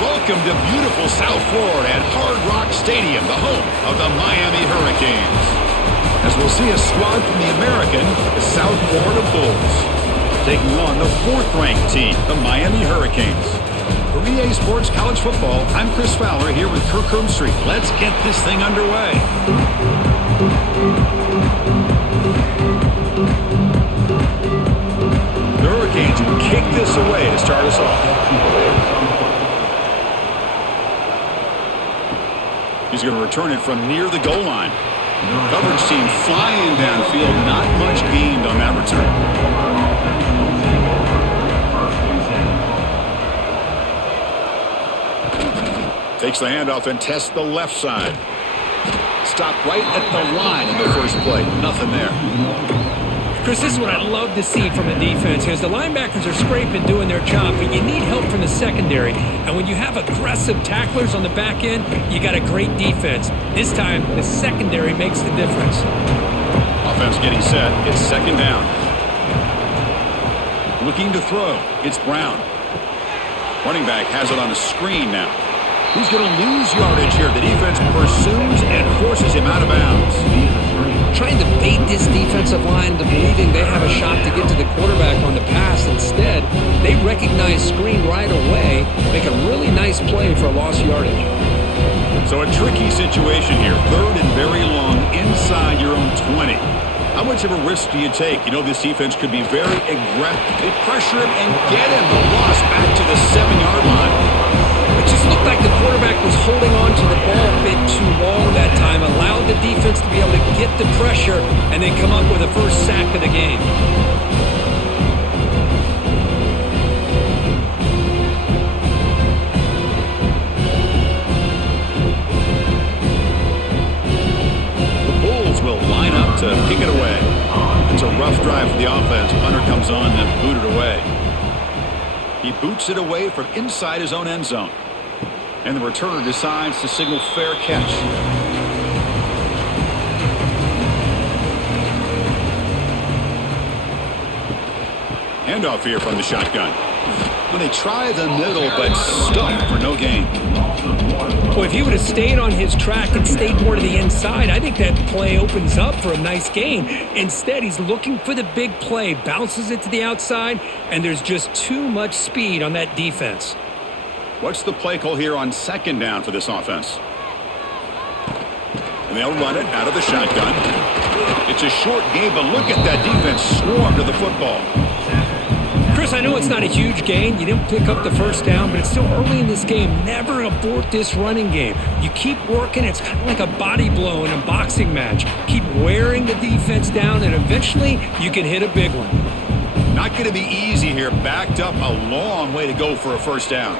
Welcome to beautiful South Florida at Hard Rock Stadium, the home of the Miami Hurricanes. As we'll see a squad from the American, the South Florida Bulls, taking on the fourth-ranked team, the Miami Hurricanes. For EA Sports College Football, I'm Chris Fowler here with Kirk Street. Let's get this thing underway. The Hurricanes will kick this away to start us off. He's going to return it from near the goal line. Coverage team flying downfield. Not much gained on that return. Takes the handoff and tests the left side. Stopped right at the line in the first play. Nothing there. Chris, this is what I love to see from a defense is the linebackers are scraping, doing their job, but you need help from the secondary. And when you have aggressive tacklers on the back end, you got a great defense. This time, the secondary makes the difference. Offense getting set. It's second down. Looking to throw. It's Brown. Running back has it on a screen now. He's going to lose yardage here. The defense pursues and forces him out of bounds. Trying to bait this defensive line to believing they have a shot to get to the quarterback on the pass. Instead, they recognize screen right away, make a really nice play for a lost yardage. So a tricky situation here. Third and very long inside your own 20. How much of a risk do you take? You know this defense could be very aggressive. They pressure him and get him. The loss back to the 7-yard line. It just looked like the quarterback was holding on to the ball a bit too long that time, allowed the defense to be able to get the pressure and then come up with a first sack of the game. The Bulls will line up to kick it away. It's a rough drive for the offense. Punter comes on and booted away. He boots it away from inside his own end zone. And the returner decides to signal fair catch. Handoff here from the shotgun. Well, they try the middle, but stuck for no gain. Well, if he would have stayed on his track and stayed more to the inside, I think that play opens up for a nice gain. Instead, he's looking for the big play, bounces it to the outside, and there's just too much speed on that defense. What's the play call here on second down for this offense? And they'll run it out of the shotgun. It's a short game, but look at that defense swarm to the football. Chris, I know it's not a huge gain. You didn't pick up the first down, but it's still early in this game. Never abort this running game. You keep working. It's kind of like a body blow in a boxing match. Keep wearing the defense down, and eventually you can hit a big one. Not going to be easy here. Backed up a long way to go for a first down.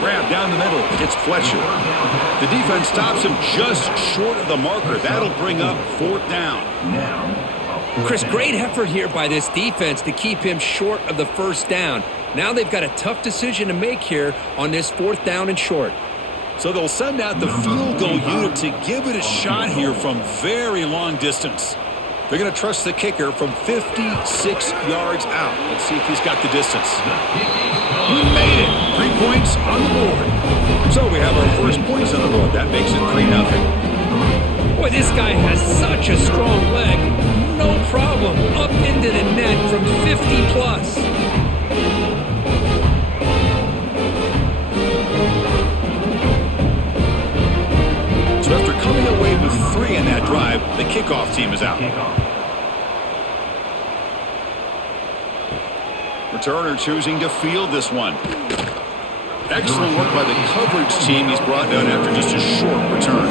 Grab down the middle. It's Fletcher. The defense stops him just short of the marker. That'll bring up fourth down. Chris, great effort here by this defense to keep him short of the first down. Now they've got a tough decision to make here on this fourth down and short. So they'll send out the field goal unit to give it a shot here from very long distance. They're going to trust the kicker from 56 yards out. Let's see if he's got the distance. He made it. 3 points on the board. So we have our first points on the board. That makes it 3-0. Boy, this guy has such a strong leg. No problem. Up into the net from 50 plus. So after coming away with 3 in that drive, the kickoff team is out. Returner choosing to field this one. Excellent work by the coverage team. He's brought down after just a short return.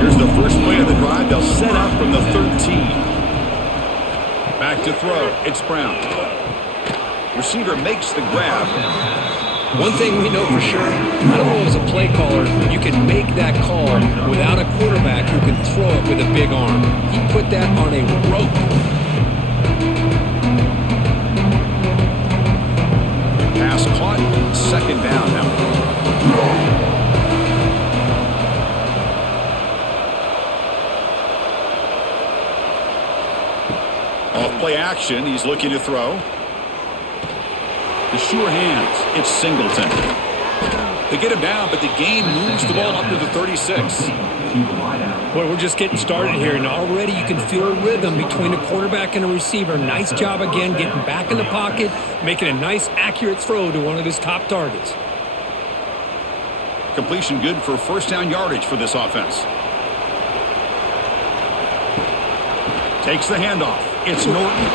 Here's the first play of the drive. They'll set out from the 13. Back to throw. It's Brown. Receiver makes the grab. One thing we know for sure, I don't know as a play caller, you can make that call without a quarterback who can throw it with a big arm. He put that on a rope. Pass caught, second down now. Off play action, he's looking to throw. The sure hands. It's Singleton. They get him down, but the game moves the ball up to the 36. Well, we're just getting started here, and already you can feel a rhythm between the quarterback and the receiver. Nice job again getting back in the pocket, making a nice, accurate throw to one of his top targets. Completion good for first down yardage for this offense. Takes the handoff. It's Norton.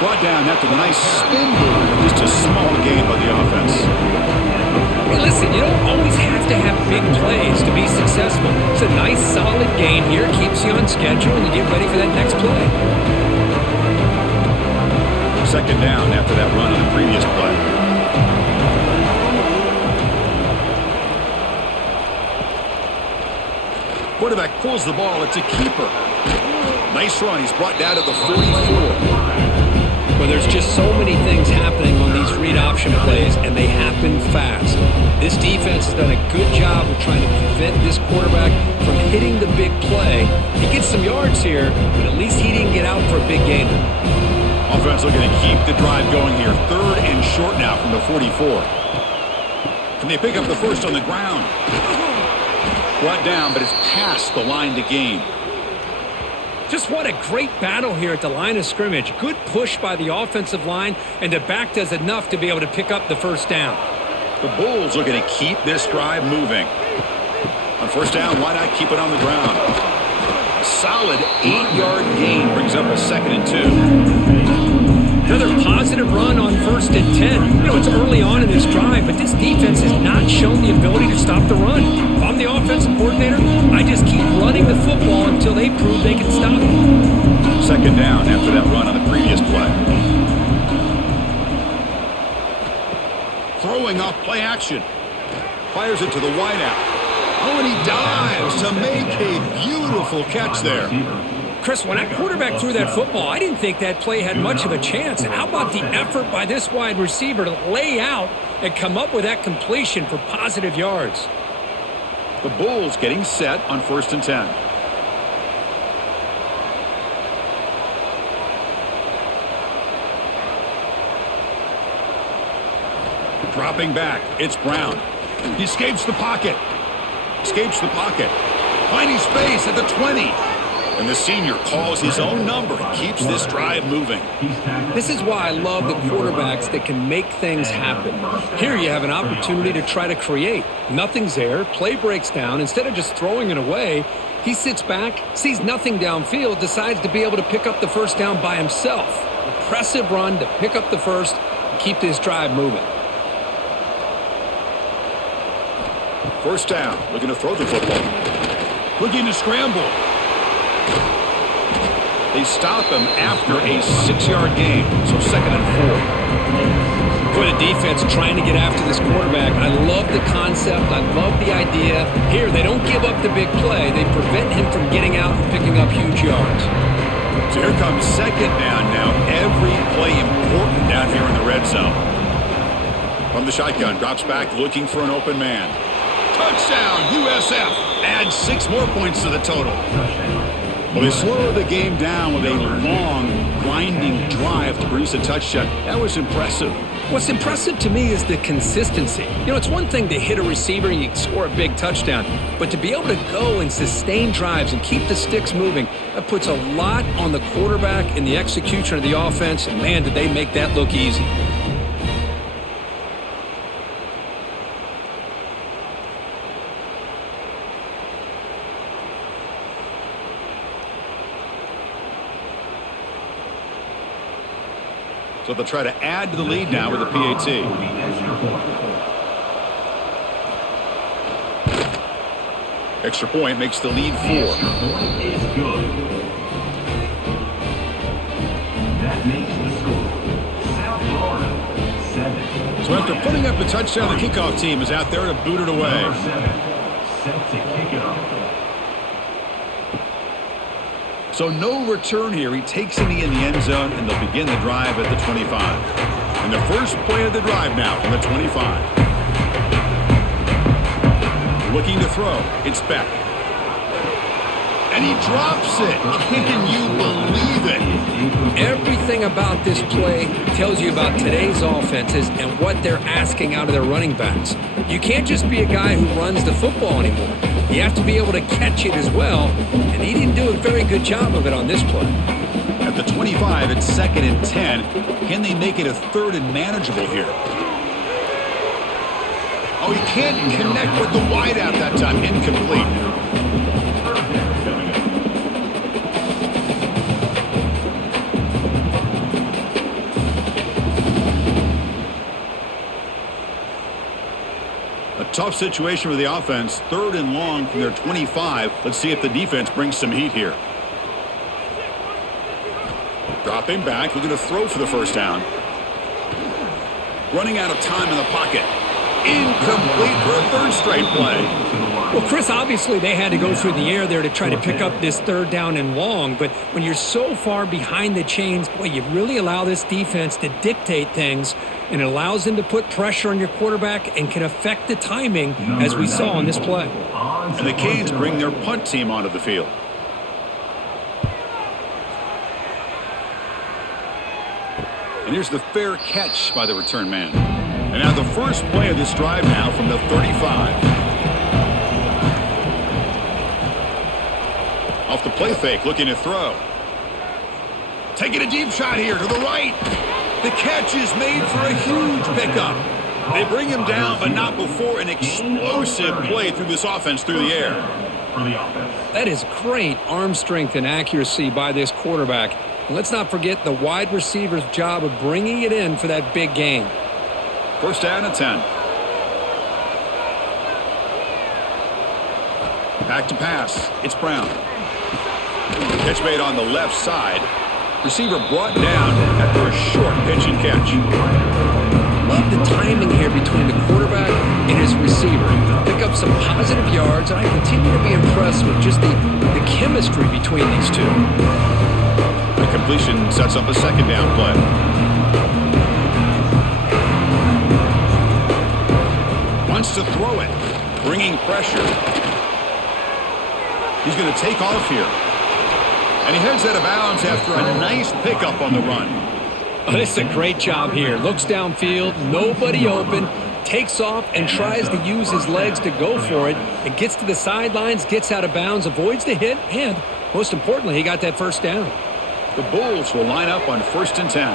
Brought down after the nice spin move. Just a small gain by the offense. Hey, listen, you don't always have to have big plays to be successful. It's a nice, solid gain here. Keeps you on schedule, and you get ready for that next play. Second down after that run on the previous play. Quarterback pulls the ball. It's a keeper. Nice run. He's brought down to the 44. Well, there's just so many things happening on these read option plays, and they happen fast. This defense has done a good job of trying to prevent this quarterback from hitting the big play. He gets some yards here, but at least he didn't get out for a big gain. Offense looking to keep the drive going here. Third and short now from the 44. Can they pick up the first on the ground? Brought down, but it's past the line to gain. Just what a great battle here at the line of scrimmage. Good push by the offensive line, and the back does enough to be able to pick up the first down. The Bulls looking to keep this drive moving. On first down, why not keep it on the ground? A solid 8-yard gain brings up a 2nd and 2. Another positive run on 1st and 10. You know, it's early on in this drive, but this defense has not shown the ability to stop the run. If I'm the offensive coordinator, I just keep running the football until they prove they can stop it. Second down after that run on the previous play. Throwing off play action. Fires it to the wideout. Oh, and he dives to make a beautiful catch there. Chris, when that quarterback threw that football, I didn't think that play had much of a chance. How about the effort by this wide receiver to lay out and come up with that completion for positive yards? The Bulls getting set on 1st and 10. Dropping back, it's Brown. He escapes the pocket. Finding space at the 20. And the senior calls his own number and keeps this drive moving. This is why I love the quarterbacks that can make things happen. Here you have an opportunity to try to create. Nothing's there. Play breaks down. Instead of just throwing it away, he sits back, sees nothing downfield, decides to be able to pick up the first down by himself. Impressive run to pick up the first and keep this drive moving. First down, looking to throw the football. Looking to scramble. They stop him after a 6-yard gain, so 2nd and 4. For the defense trying to get after this quarterback, I love the concept. I love the idea. Here, they don't give up the big play. They prevent him from getting out and picking up huge yards. So here comes 2nd down now. Every play important down here in the red zone. From the shotgun, drops back looking for an open man. Touchdown, USF. Adds 6 more points to the total. Well, they slow the game down with a long, grinding drive to produce a touchdown. That was impressive. What's impressive to me is the consistency. You know, it's one thing to hit a receiver and you score a big touchdown, but to be able to go and sustain drives and keep the sticks moving, that puts a lot on the quarterback in the execution of the offense, and man, did they make that look easy. So they'll try to add to the lead now with a PAT. Extra point makes the lead 4. So after putting up a touchdown, the kickoff team is out there to boot it away. So no return here. He takes it in the end zone, and they'll begin the drive at the 25. And the first play of the drive now from the 25. Looking to throw. It's Beck. And he drops it. Can you believe it? Everything about this play tells you about today's offenses and what they're asking out of their running backs. You can't just be a guy who runs the football anymore. You have to be able to catch it as well, and he didn't do a very good job of it on this play. At the 25, it's 2nd and 10. Can they make it a 3rd and manageable here? Oh, he can't connect with the wideout that time. Incomplete. A tough situation for the offense. 3rd and long from their 25. Let's see if the defense brings some heat here. Dropping back, looking to throw for the first down. Running out of time in the pocket. Incomplete for a 3rd straight play. Well, Chris, obviously they had to go through the air there to try to pick up this 3rd down and long, but when you're so far behind the chains, boy, you really allow this defense to dictate things, and it allows them to put pressure on your quarterback and can affect the timing, as we saw on this play. And the Canes bring their punt team onto the field. And here's the fair catch by the return man. And now the first play of this drive now from the 35. Off the play fake, looking to throw. Taking a deep shot here to the right. The catch is made for a huge pickup. They bring him down, but not before an explosive play through this offense through the air. That is great arm strength and accuracy by this quarterback. And let's not forget the wide receiver's job of bringing it in for that big gain. 1st down and 10. Back to pass. It's Brown. Catch made on the left side. Receiver brought down after a short pitch and catch. Love the timing here between the quarterback and his receiver. Pick up some positive yards, and I continue to be impressed with just the chemistry between these two. The completion sets up a 2nd down play. Wants to throw it, bringing pressure. He's going to take off here. And he heads out of bounds after a nice pickup on the run. Oh, this is a great job here. Looks downfield, nobody open, takes off and tries to use his legs to go for it. It gets to the sidelines, gets out of bounds, avoids the hit, and most importantly, he got that 1st down. The Bulls will line up on 1st and 10.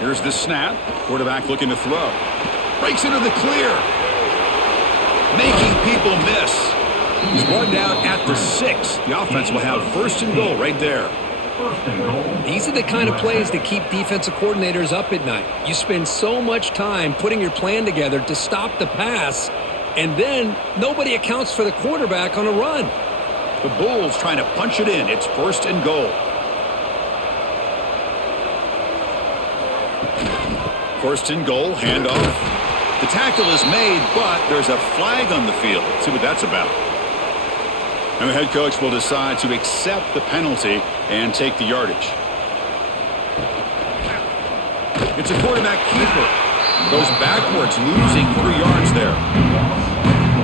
Here's the snap. Quarterback looking to throw. Breaks into the clear. Making people miss. He's brought down at the 6. The offense will have 1st and goal right there. These are the kind of plays that keep defensive coordinators up at night. You spend so much time putting your plan together to stop the pass, and then nobody accounts for the quarterback on a run. The Bulls trying to punch it in. It's 1st and goal. 1st and goal, handoff. The tackle is made, but there's a flag on the field. Let's see what that's about. And the head coach will decide to accept the penalty and take the yardage. It's a quarterback keeper. Goes backwards, losing 3 yards there.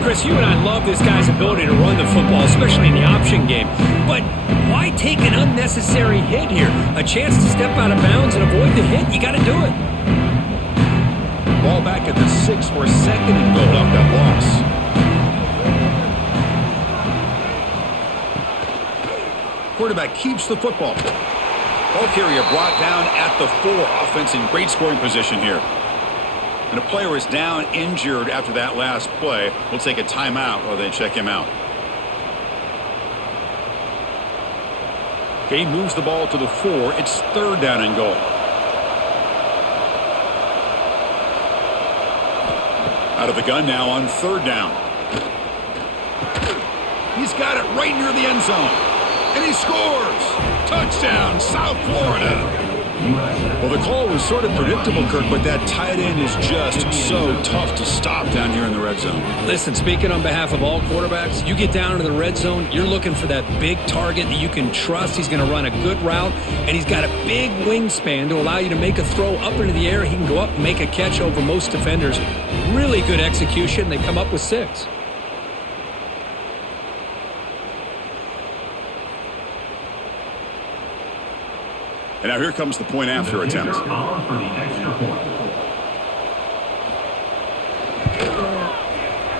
Chris, you and I love this guy's ability to run the football, especially in the option game. But why take an unnecessary hit here? A chance to step out of bounds and avoid the hit, you got to do it. Ball back at the 6 for a 2nd and goal off that loss. Quarterback keeps the football. Ball carrier brought down at the 4. Offense in great scoring position here. And a player is down injured after that last play. We'll take a timeout while they check him out. He moves the ball to the 4. It's 3rd down and goal. Out of the gun now on 3rd down. He's got it right near the end zone. And he scores! Touchdown, South Florida! Well, the call was sort of predictable, Kirk, but that tight end is just so tough to stop down here in the red zone. Listen, speaking on behalf of all quarterbacks, you get down into the red zone, you're looking for that big target that you can trust. He's going to run a good route, and he's got a big wingspan to allow you to make a throw up into the air. He can go up and make a catch over most defenders. Really good execution. They come up with 6. And now here comes the point after attempt.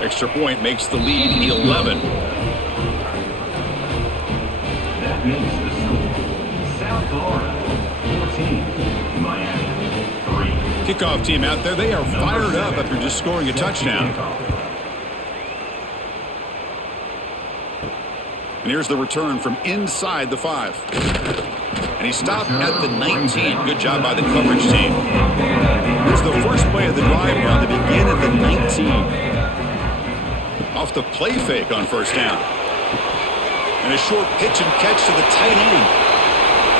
Extra point makes the lead 11. That makes the score South Florida 14, Miami 3. Kickoff team out there, they are fired up after just scoring a touchdown. And here's the return from inside the 5. And he stopped at the 19. Good job by the coverage team. Here's the first play of the drive now. They begin at the 19. Off the play fake on first down. And a short pitch and catch to the tight end.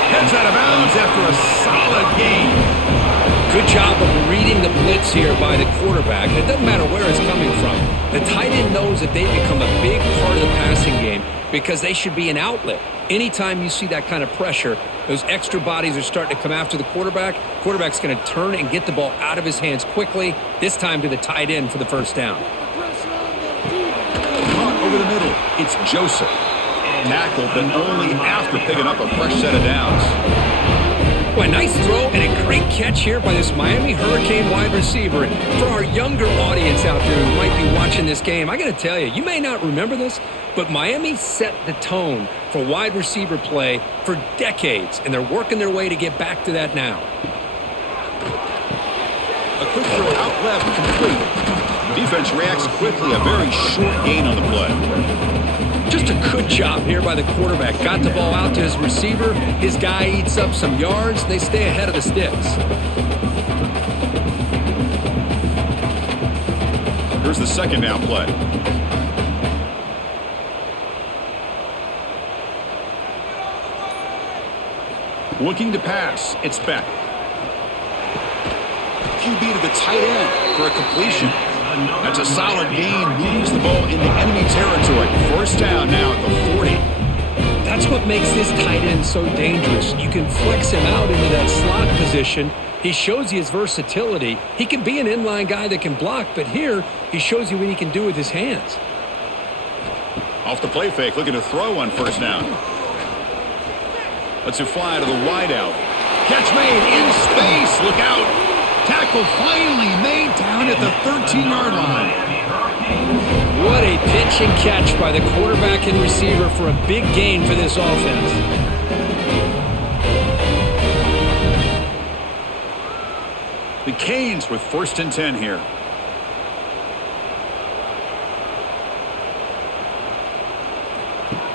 Heads out of bounds after a solid gain. Good job of reading the blitz here by the quarterback. It doesn't matter where it's coming from. The tight end knows that they become a big part of the passing game because they should be an outlet. Anytime you see that kind of pressure, those extra bodies are starting to come after the quarterback. Quarterback's going to turn and get the ball out of his hands quickly, this time to the tight end for the first down. Caught over the middle. It's Joseph. Tackled, but only after picking up a fresh set of downs. Well, a nice throw and a great catch here by this Miami Hurricane wide receiver. And for our younger audience out there who might be watching this game, I got to tell you may not remember this, but Miami set the tone for wide receiver play for decades, and they're working their way to get back to that now. A quick throw out left, complete. Defense reacts quickly, a very short gain on the play. Just a good job here by the quarterback. Got the ball out to his receiver. His guy eats up some yards. They stay ahead of the sticks. Here's the second down play. Looking to pass. It's Beck. QB to the tight end for a completion. That's a solid gain. Moves the ball into enemy territory. First down now at the 40. That's what makes this tight end so dangerous. You can flex him out into that slot position. He shows you his versatility. He can be an inline guy that can block, but here he shows you what he can do with his hands. Off the play fake, looking to throw on first down. Lets it fly to the wideout. Catch made in space. Look out. Tackle finally made down at the 13-yard line. What a pitch and catch by the quarterback and receiver for a big gain for this offense. The Canes with 1st and 10 here.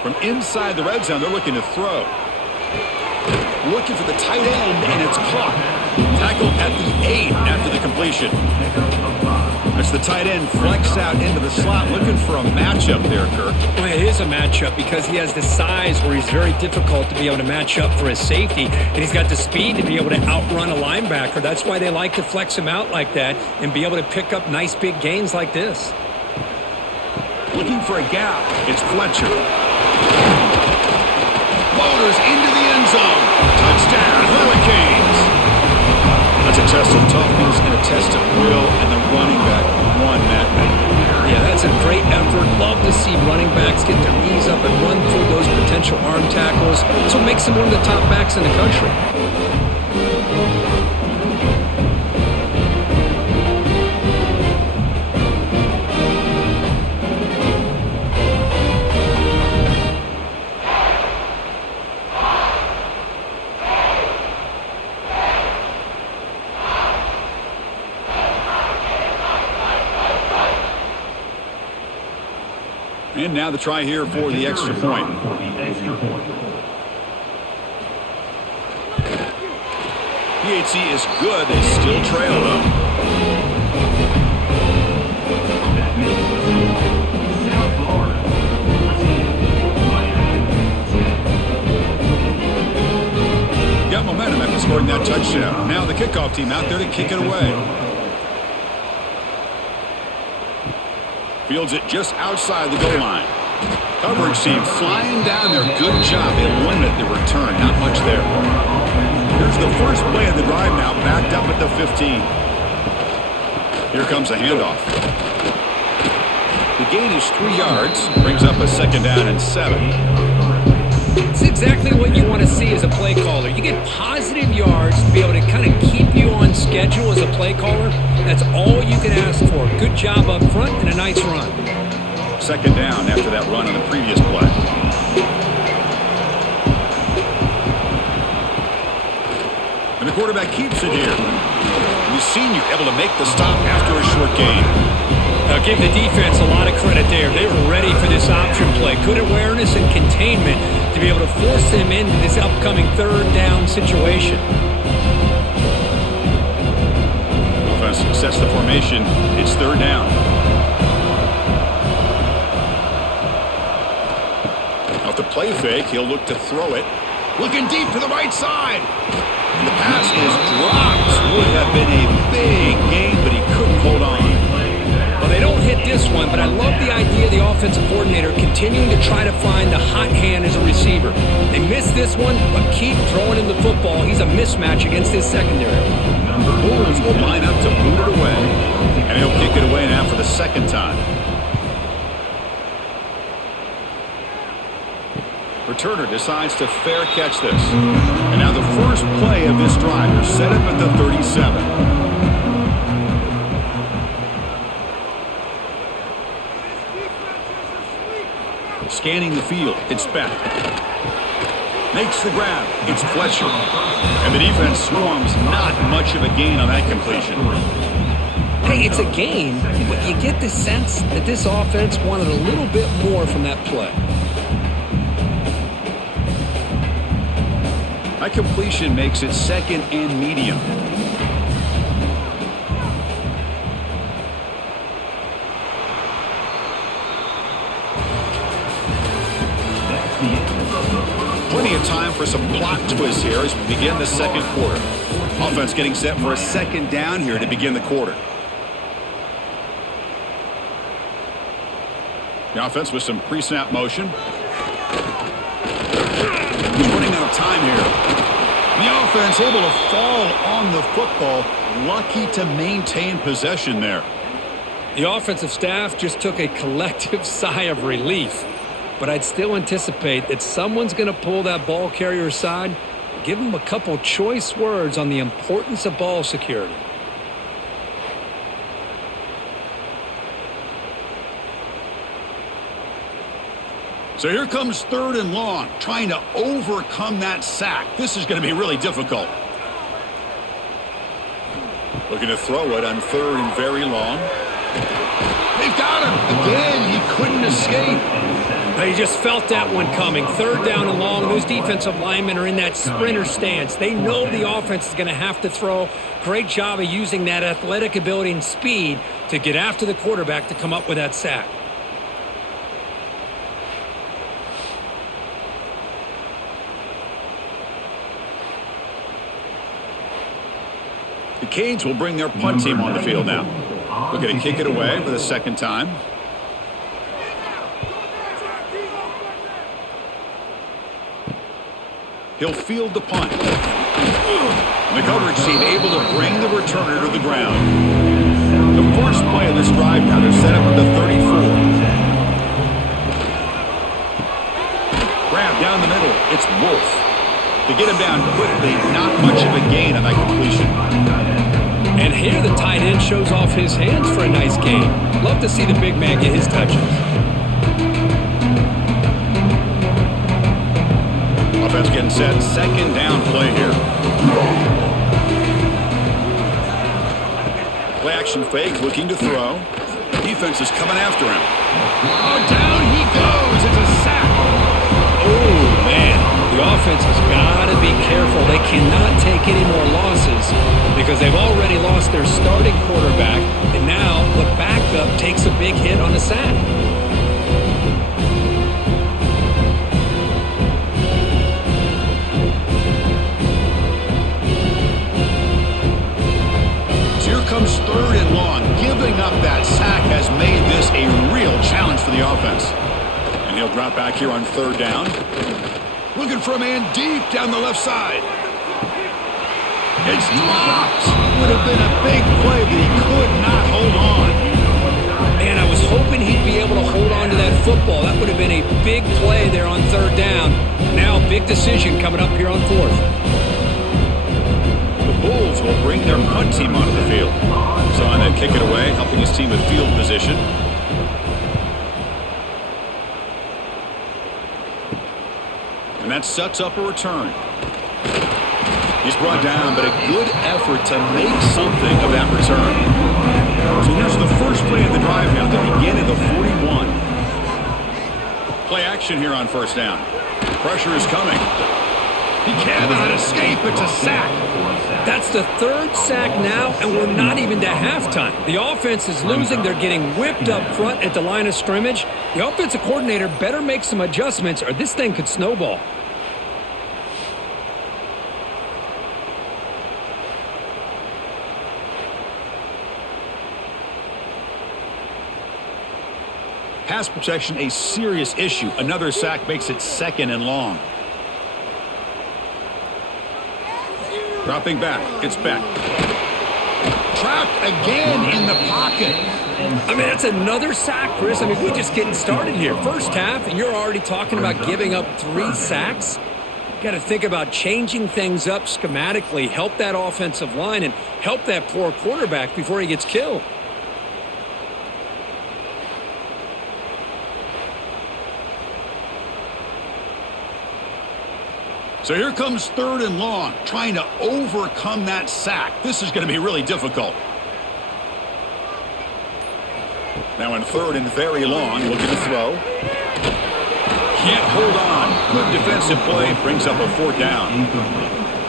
From inside the red zone, they're looking to throw. Looking for the tight end, and it's caught. Tackled at the 8 after the completion. As the tight end flex out into the slot, looking for a matchup there, Kirk. Well, it is a matchup because he has the size where he's very difficult to be able to match up for his safety, and he's got the speed to be able to outrun a linebacker. That's why they like to flex him out like that and be able to pick up nice big gains like this. Looking for a gap. It's Fletcher. Floaters into the end zone. Touchdown, Hurricanes. That's a test of toughness and a test of will, and the running back won that thing. Yeah, that's a great effort. Love to see running backs get their knees up and run through those potential arm tackles. That's what makes him one of the top backs in the country. And now the try here for the extra point. PHC is good. They still trail though. Got momentum after scoring that touchdown. Now the kickoff team out there to kick it away. Fields it just outside the goal line. Coverage team flying down there. Good job. They limit the return. Not much there. Here's the first play of the drive now. Backed up at the 15. Here comes a handoff. The gain is 3 yards. Brings up a 2nd down and 7. It's exactly what you want to see as a play caller. You get positive yards to be able to kind of keep you on schedule as a play caller. That's all you can ask for. Good job up front and a nice run. Second down after that run on the previous play. And the quarterback keeps it here. We've seen you able to make the stop after a short gain. I'll give the defense a lot of credit there. They were ready for this option play. Good awareness and containment to be able to force them into this upcoming third down situation. Offense sets the formation. It's third down. Off the play fake, he'll look to throw it. Looking deep to the right side. And the pass is dropped. Would have been a big gain, but he couldn't hold on. Well, they don't hit this one, but I love the idea of the offensive coordinator continuing to try to find the hot hand as a receiver. They missed this one, but keep throwing him the football. He's a mismatch against his secondary. Bulls will line up to boot it away, and he'll kick it away now for the second time. Returner decides to fair catch this. And now the first play of this drive is set up at the 37. Scanning the field, it's Beck. Makes the grab, it's Fletcher. And the defense swarms, not much of a gain on that completion. Hey, it's a gain, but you get the sense that this offense wanted a little bit more from that play. That completion makes it second and medium. Plenty of time for some plot twists here as we begin the second quarter. Offense getting set for a second down here to begin the quarter. The offense with some pre-snap motion. He's running out of time here. The offense able to fall on the football. Lucky to maintain possession there. The offensive staff just took a collective sigh of relief. But I'd still anticipate that someone's going to pull that ball carrier aside, give him a couple choice words on the importance of ball security. So here comes third and long, trying to overcome that sack. This is going to be really difficult. Looking to throw it on third and very long. They've got him. Again, he couldn't escape. They just felt that one coming. Third down and long. Those defensive linemen are in that sprinter stance. They know the offense is going to have to throw. Great job of using that athletic ability and speed to get after the quarterback to come up with that sack. The Canes will bring their punt team on the field now. Looking to kick it away for the second time. He'll field the punt. The coverage team able to bring the returner to the ground. The first play of this drive now, they're set up at the 34. Grab down the middle, it's Wolf. To get him down quickly, not much of a gain on that completion. And here the tight end shows off his hands for a nice game. Love to see the big man get his touches. Offense getting set, second down play here. Play action fake, looking to throw. Defense is coming after him. Oh, down he goes. It's a sack. Oh, man. The offense has got to be careful. They cannot take any more losses because they've already lost their starting quarterback, and now the backup takes a big hit on the sack. Comes third and long. Giving up that sack has made this a real challenge for the offense. And he'll drop back here on third down. Looking for a man deep down the left side. It's dropped. Would have been a big play, but he could not hold on. Man, I was hoping he'd be able to hold on to that football. That would have been a big play there on third down. Now, big decision coming up here on fourth. The Bulls will bring their punt team onto the field. Saw that kick it away, helping his team with field position. And that sets up a return. He's brought down, but a good effort to make something of that return. So here's the first play of the drive now, the beginning of the 41. Play action here on first down. Pressure is coming. He cannot escape. It's a sack. That's the third sack now, and we're not even to halftime. The offense is losing. They're getting whipped up front at the line of scrimmage. The offensive coordinator better make some adjustments, or this thing could snowball. Pass protection, a serious issue. Another sack makes it 2nd and long. Dropping back. It's Beck. Trapped again in the pocket. I mean, that's another sack, Chris. I mean, we're just getting started here. First half, and you're already talking about giving up 3 sacks. You got to think about changing things up schematically, help that offensive line, and help that poor quarterback before he gets killed. So here comes 3rd and long, trying to overcome that sack. This is going to be really difficult. Now in 3rd and very long, looking to throw. Can't hold on. Good defensive play, brings up a 4th down.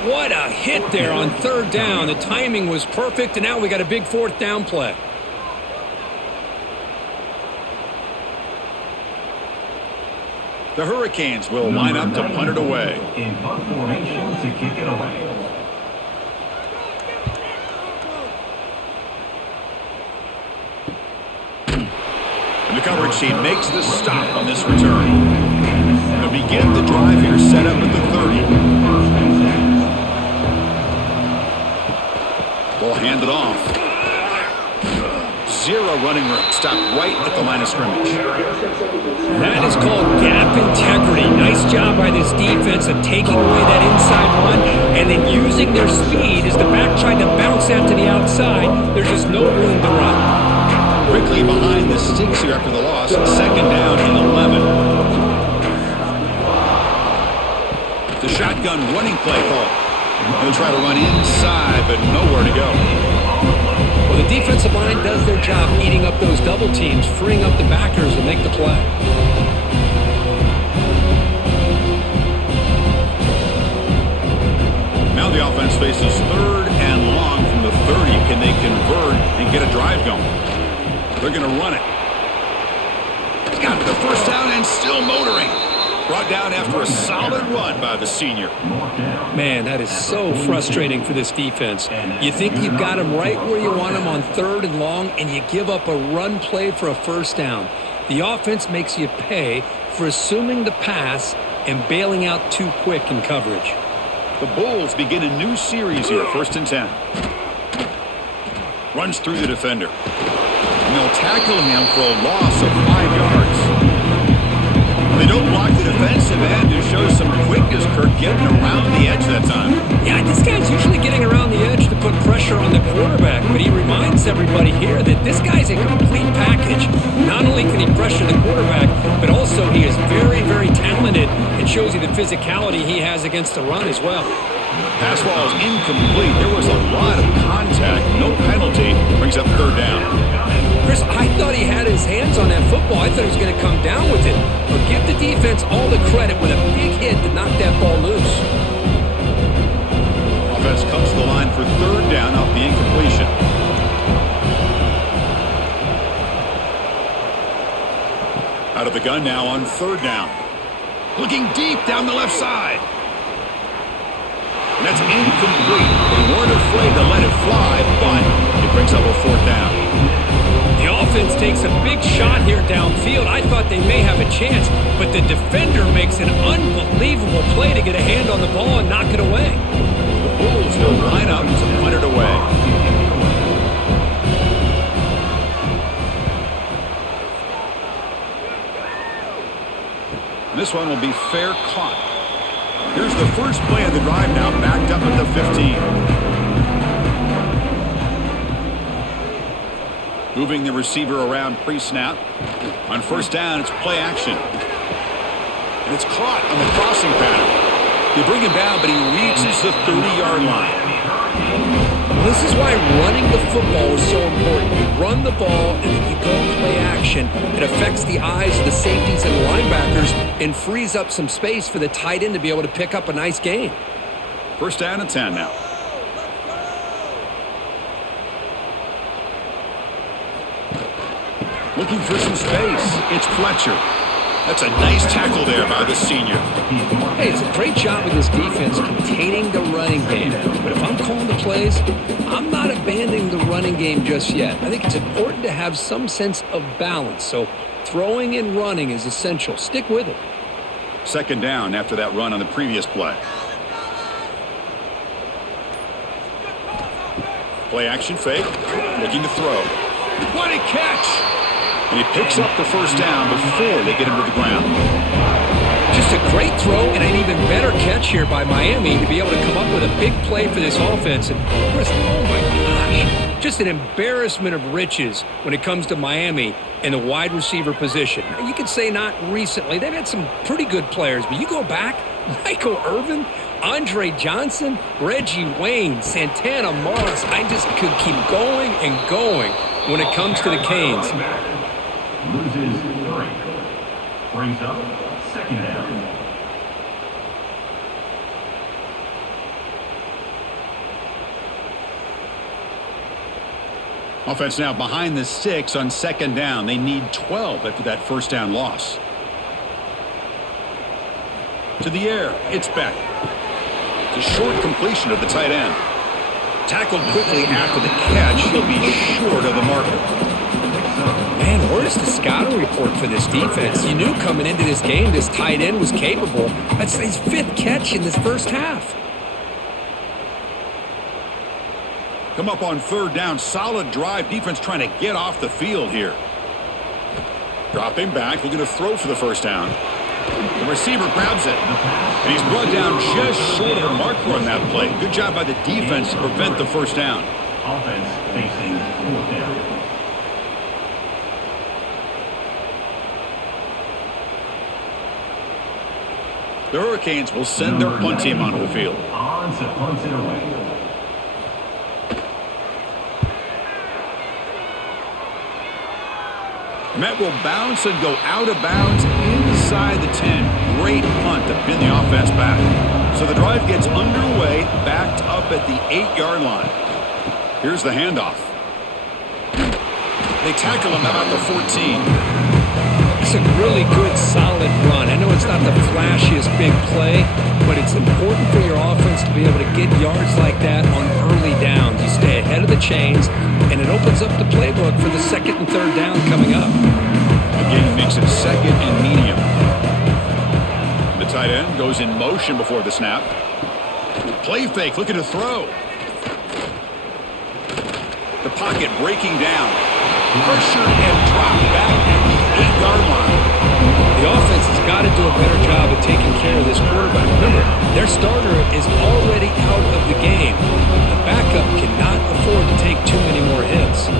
What a hit there on 3rd down. The timing was perfect, and now we got a big 4th down play. The Hurricanes will line up to punt it away. In punt formation to kick it away. And the coverage team makes the stop on this return. They'll begin the drive here, set up at the 30. They'll hand it off. 0 running room. Stopped right at the line of scrimmage. That is called gap integrity. Nice job by this defense of taking away that inside run and then using their speed as the back tried to bounce out to the outside. There's just no room to run. Quickly behind the sticks here after the loss. 2nd down and 11. The shotgun running play call. They'll try to run inside, but nowhere to go. Well, the defensive line does their job eating up those double teams, freeing up the backers to make the play. Now the offense faces 3rd and long from the 30. Can they convert and get a drive going? They're going to run it. Got the 1st down and still motoring. Brought down after a solid run by the senior. Man, that is so frustrating for this defense. You think you've got them right where you want them on 3rd and long, and you give up a run play for a 1st down. The offense makes you pay for assuming the pass and bailing out too quick in coverage. The Bulls begin a new series here, 1st and 10. Runs through the defender. And they'll tackle him for a loss of 5 yards. They don't block the defensive end, who shows some quickness, Kirk, getting around the edge that time. Yeah, this guy's usually getting around the edge to put pressure on the quarterback, but he reminds everybody here that this guy's a complete package. Not only can he pressure the quarterback, but also he is very, very talented and shows you the physicality he has against the run as well. Pass ball is incomplete. There was a lot of contact. No penalty. Brings up 3rd down. Chris, I thought he had his hands on that football. I thought he was going to come down with it. But give the defense all the credit with a big hit to knock that ball loose. Offense comes to the line for 3rd down off the incompletion. Out of the gun now on 3rd down. Looking deep down the left side. And that's incomplete. They weren't afraid to let it fly, but it brings up a 4th down. The offense takes a big shot here downfield. I thought they may have a chance, but the defender makes an unbelievable play to get a hand on the ball and knock it away. The Bulls will line up to punt it away. this one will be fair caught. Here's the first play of the drive now, backed up at the 15. Moving the receiver around pre-snap. On first down, it's play action. And it's caught on the crossing pattern. They bring him down, but he reaches the 30-yard line. This is why running the football is so important. You run the ball and then you go play action. It affects the eyes of the safeties and the linebackers and frees up some space for the tight end to be able to pick up a nice gain. First down and 10 now. Looking for some space. It's Fletcher. That's a nice tackle there by the senior. Hey, it's a great job with this defense containing the running game. But if I'm calling the plays, I'm not abandoning the running game just yet. I think it's important to have some sense of balance. So throwing and running is essential. Stick with it. Second down after that run on the previous play. Play action fake. Looking to throw. What a catch! And he picks up the first down before they get him to the ground. Just a great throw and an even better catch here by Miami to be able to come up with a big play for this offense. And Chris, oh my gosh, just an embarrassment of riches when it comes to Miami and the wide receiver position. Now, you could say not recently. They've had some pretty good players, but you go back, Michael Irvin, Andre Johnson, Reggie Wayne, Santana Moss. I just could keep going and going when it comes to the Canes. Loses 3. Brings up second down. Offense now behind the 6 on second down. They need 12 after that first down loss. To the air. It's back. It's a short completion of the tight end. Tackled quickly after the catch. He'll be short of the marker. Man, where's the scouting report for this defense? You knew coming into this game this tight end was capable. That's his 5th catch in this first half. Come up on third down. Solid drive. Defense trying to get off the field here. Dropping back. Looking to throw for the first down. The receiver grabs it. And he's brought down just short of a marker on that play. Good job by the defense to prevent the first down. Offense facing fourth down. The Hurricanes will send their punt team onto the field. On to punt it away. Met will bounce and go out of bounds inside the 10. Great punt to pin the offense back. So the drive gets underway, backed up at the 8-yard line. Here's the handoff. They tackle him about the 14. It's a really good, solid run. I know it's not the flashiest big play, but it's important for your offense to be able to get yards like that on early downs. You stay ahead of the chains, and it opens up the playbook for the second and third down coming up. Again, makes it second and medium. The tight end goes in motion before the snap. Play fake, looking to throw. The pocket breaking down. Pressure and drop back at the 8-yard line. The offense has got to do a better job of taking care of this quarterback. Remember, their starter is already out of the game. The backup cannot afford to take too many more hits.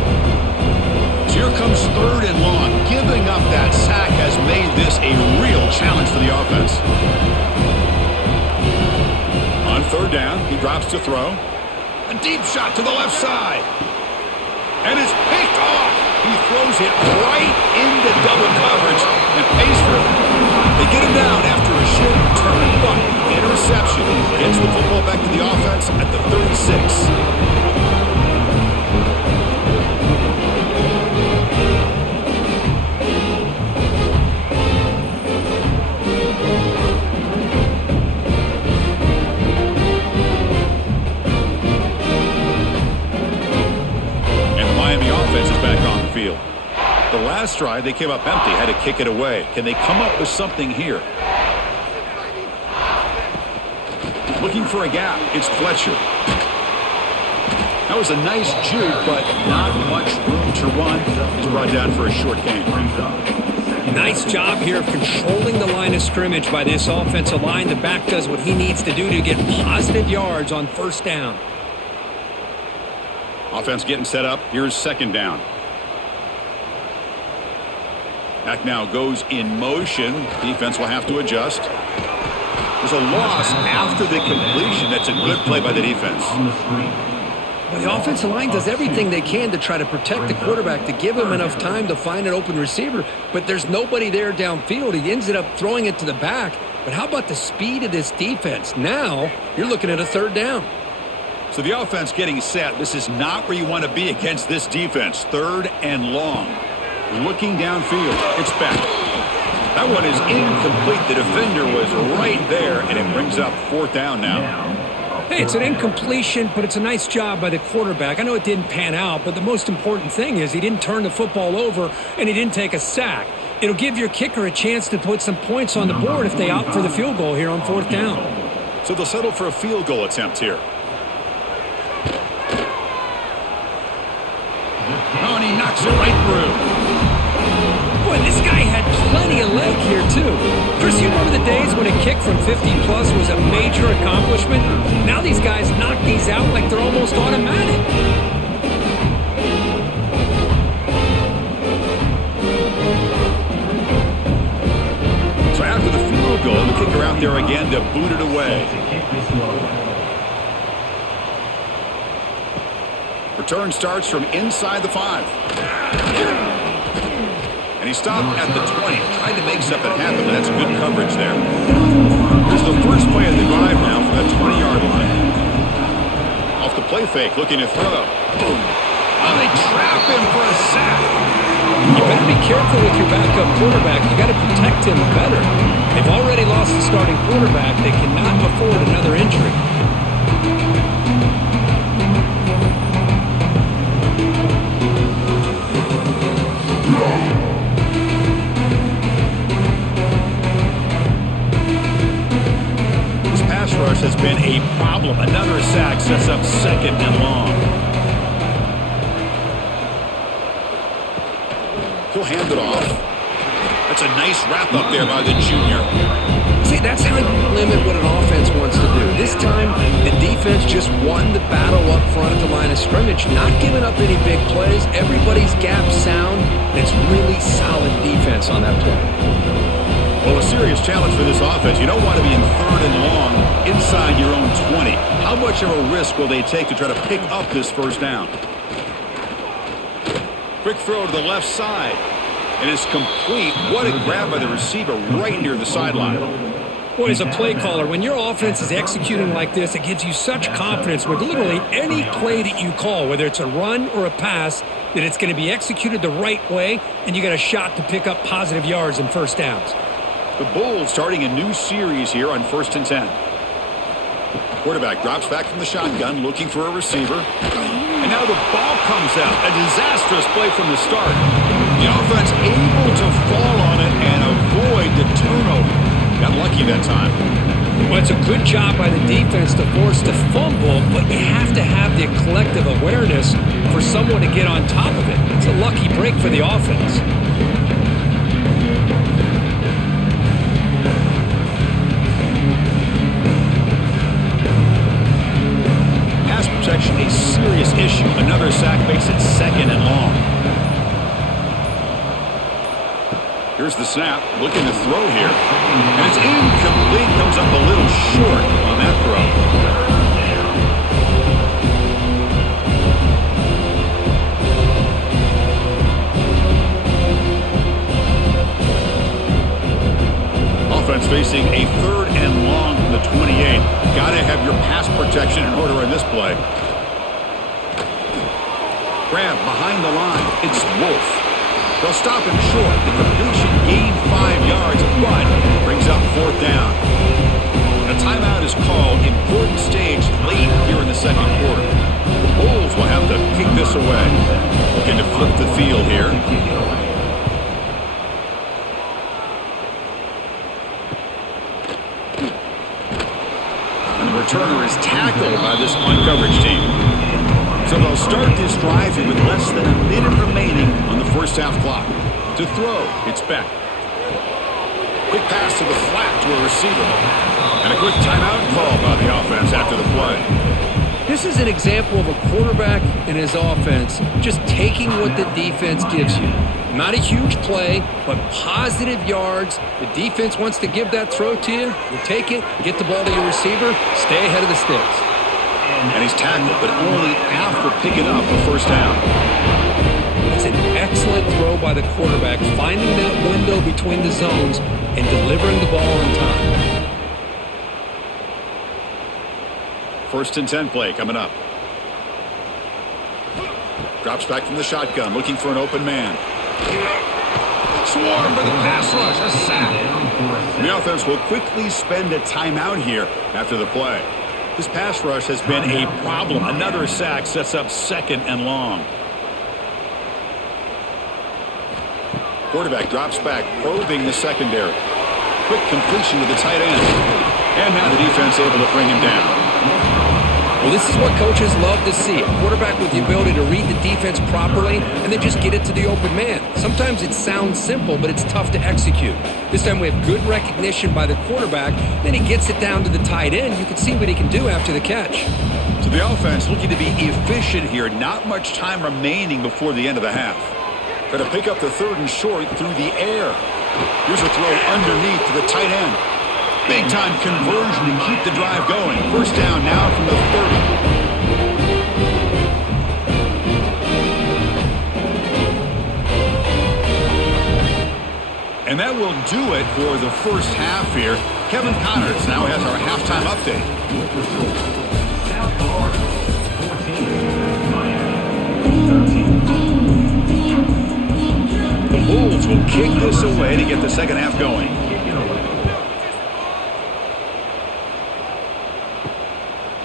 So here comes third and long. Giving up that sack has made this a real challenge for the offense. On third down, he drops to throw. A deep shot to the left side. And it's picked off. He throws it right into double coverage and pays for it. They get him down after a short return, but interception gets the football back to the offense at the 36. The last drive, they came up empty, had to kick it away. Can they come up with something here? Looking for a gap. It's Fletcher. That was a nice juke, but not much room to run. He's brought down for a short gain. Nice job here of controlling the line of scrimmage by this offensive line. The back does what he needs to do to get positive yards on first down. Offense getting set up. Here's second down. Back now goes in motion. Defense will have to adjust. There's a loss after the completion. That's a good play by the defense. On the screen. Well, the offensive line does everything they can to try to protect the quarterback, to give him enough time to find an open receiver, but there's nobody there downfield. He ends up throwing it to the back. But how about the speed of this defense? Now you're looking at a third down. So the offense getting set. This is not where you want to be against this defense. Third and long. Looking downfield. It's back. That one is incomplete. The defender was right there, and it brings up fourth down now. Hey, it's an incompletion, but it's a nice job by the quarterback. I know it didn't pan out, but the most important thing is he didn't turn the football over, and he didn't take a sack. It'll give your kicker a chance to put some points on the board if they opt for the field goal here on fourth down. So they'll settle for a field goal attempt here. Oh, and he knocks it right through. Boy, this guy had plenty of leg here, too. Chris, you remember the days when a kick from 50-plus was a major accomplishment? Now these guys knock these out like they're almost automatic. So after the field goal, the kicker out there again to boot it away. Return starts from inside the 5. And he stopped at the 20. Tried to make something happen, but that's good coverage there. Here's the first play of the drive now from the 20-yard line. Off the play fake, looking to throw. Boom. Oh, they trap him for a sack. You better be careful with your backup quarterback. You got to protect him better. They've already lost the starting quarterback. They cannot afford another injury. Rush has been a problem. Another sack sets up second and long. He'll hand it off. That's a nice wrap up there by the junior. See, that's how you limit what an offense wants to do. This time, the defense just won the battle up front at the line of scrimmage, not giving up any big plays. Everybody's gap sound. It's really solid defense on that play. Well, a serious challenge for this offense. You don't want to be in third and long inside your own 20. How much of a risk will they take to try to pick up this first down? Quick throw to the left side. And it's complete. What a grab by the receiver right near the sideline. Boy, as a play caller, when your offense is executing like this, it gives you such confidence with literally any play that you call, whether it's a run or a pass, that it's going to be executed the right way, and you got a shot to pick up positive yards and first downs. The Bulls starting a new series here on 1st and 10. Quarterback drops back from the shotgun, looking for a receiver. And now the ball comes out. A disastrous play from the start. The offense able to fall on it and avoid the turnover. Got lucky that time. Well, it's a good job by the defense to force the fumble, but you have to have the collective awareness for someone to get on top of it. It's a lucky break for the offense. Protection a serious issue. Another sack makes it second and long. Here's the snap, looking to throw here. And it's incomplete, comes up a little short on that throw. Offense facing a third and long from the 28. Got to have your pass protection in order in this play. Grab behind the line. It's Wolf. They'll stop him short. The completion gained 5 yards, but brings up fourth down. And a timeout is called. Important stage late here in the second quarter. The Bulls will have to kick this away. Looking to flip the field here. Returner is tackled by this man-coverage team. So they'll start this drive with less than a minute remaining on the first half clock. To throw, it's back. Quick pass to the flat to a receiver. And a quick timeout call by the offense after the play. This is an example of a quarterback and his offense just taking what the defense gives you. Not a huge play, but positive yards. The defense wants to give that throw to you. You take it, get the ball to your receiver, stay ahead of the sticks. And he's tackled, but only after picking up a first down. That's an excellent throw by the quarterback, finding that window between the zones and delivering the ball on time. 1st and 10 play coming up. Drops back from the shotgun, looking for an open man. Swarmed by the pass rush, a sack. The offense will quickly spend a timeout here after the play. This pass rush has been a problem. Another sack sets up 2nd and long. Quarterback drops back, probing the secondary. Quick completion to the tight end. And now the defense able to bring him down. Well, this is what coaches love to see. A quarterback with the ability to read the defense properly and then just get it to the open man. Sometimes it sounds simple, but it's tough to execute. This time we have good recognition by the quarterback. Then he gets it down to the tight end. You can see what he can do after the catch. So the offense looking to be efficient here. Not much time remaining before the end of the half. Going to pick up the 3rd and short through the air. Here's a throw underneath to the tight end. Big-time conversion to keep the drive going. First down now from the 30. And that will do it for the first half here. Kevin Connors now has our halftime update. South Florida, 14, Miami, 13. The Bulls will kick this away to get the second half going.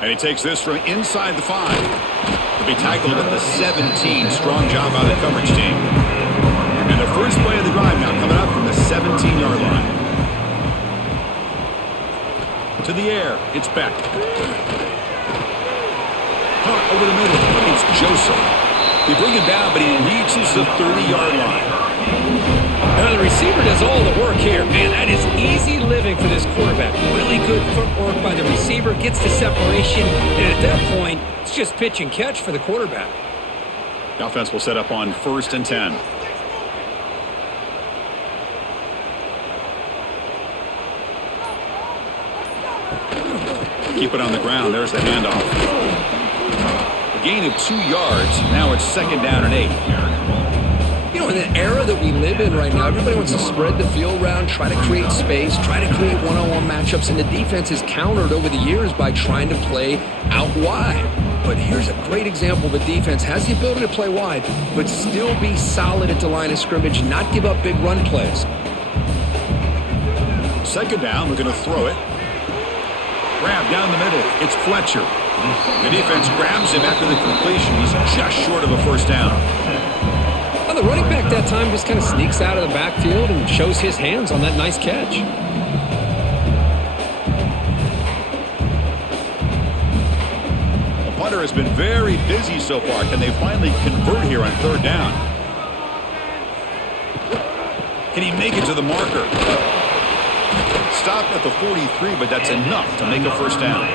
And he takes this from inside the 5. He'll be tackled at the 17. Strong job by the coverage team. And the first play of the drive now coming up from the 17-yard line. To the air. It's Beck. Caught over the middle. It's Joseph. They bring him down, but he reaches the 30-yard line. Now the receiver does all the work here. Man, that is easy living for this quarterback. Really good footwork by the receiver, gets to separation, and at that point, it's just pitch and catch for the quarterback. The offense will set up on 1st and 10. Keep it on the ground. There's the handoff. A gain of 2 yards. Now it's 2nd down and 8. You know, in the era that we live in right now, everybody wants to spread the field around, try to create space, try to create one-on-one matchups, and the defense is countered over the years by trying to play out wide. But here's a great example. The defense has the ability to play wide, but still be solid at the line of scrimmage, not give up big run plays. 2nd down, we're going to throw it. Grab down the middle. It's Fletcher. The defense grabs him after the completion. He's just short of a first down. Well, the running back that time just kind of sneaks out of the backfield and shows his hands on that nice catch. The punter has been very busy so far. Can they finally convert here on 3rd down? Can he make it to the marker? Stopped at the 43, but that's enough to make a first down.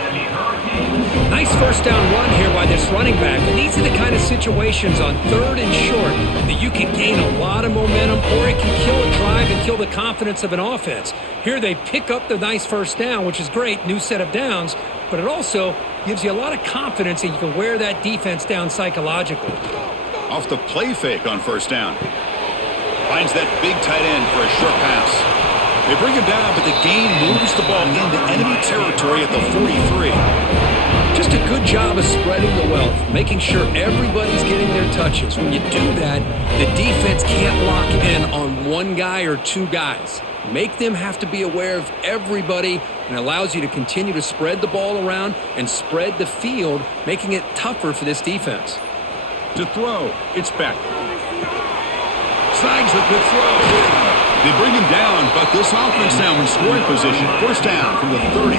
Nice first down run here by this running back. And these are the kind of situations on 3rd and short that you can gain a lot of momentum, or it can kill a drive and kill the confidence of an offense. Here they pick up the nice first down, which is great, new set of downs, but it also gives you a lot of confidence that you can wear that defense down psychologically. Off the play fake on 1st down. Finds that big tight end for a short pass. They bring him down, but the gain moves the ball into enemy territory at the 43. Just a good job of spreading the wealth, making sure everybody's getting their touches. When you do that, the defense can't lock in on one guy or 2 guys. Make them have to be aware of everybody, and allows you to continue to spread the ball around and spread the field, making it tougher for this defense. To throw, it's Beck. Snags a good throw. They bring him down, but this offense now in scoring position. First down from the 30.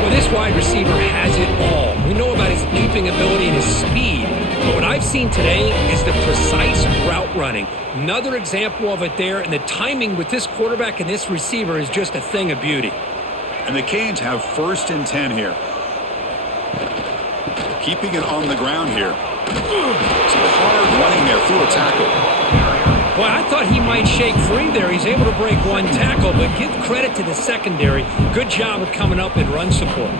Well, this wide receiver has it all. We know about his leaping ability and his speed, but what I've seen today is the precise route running. Another example of it there, and the timing with this quarterback and this receiver is just a thing of beauty. And the Canes have 1st and 10 here. Keeping it on the ground here. Some hard running there through a tackle. Well, I thought he might shake free there. He's able to break one tackle, but give credit to the secondary. Good job of coming up in run support.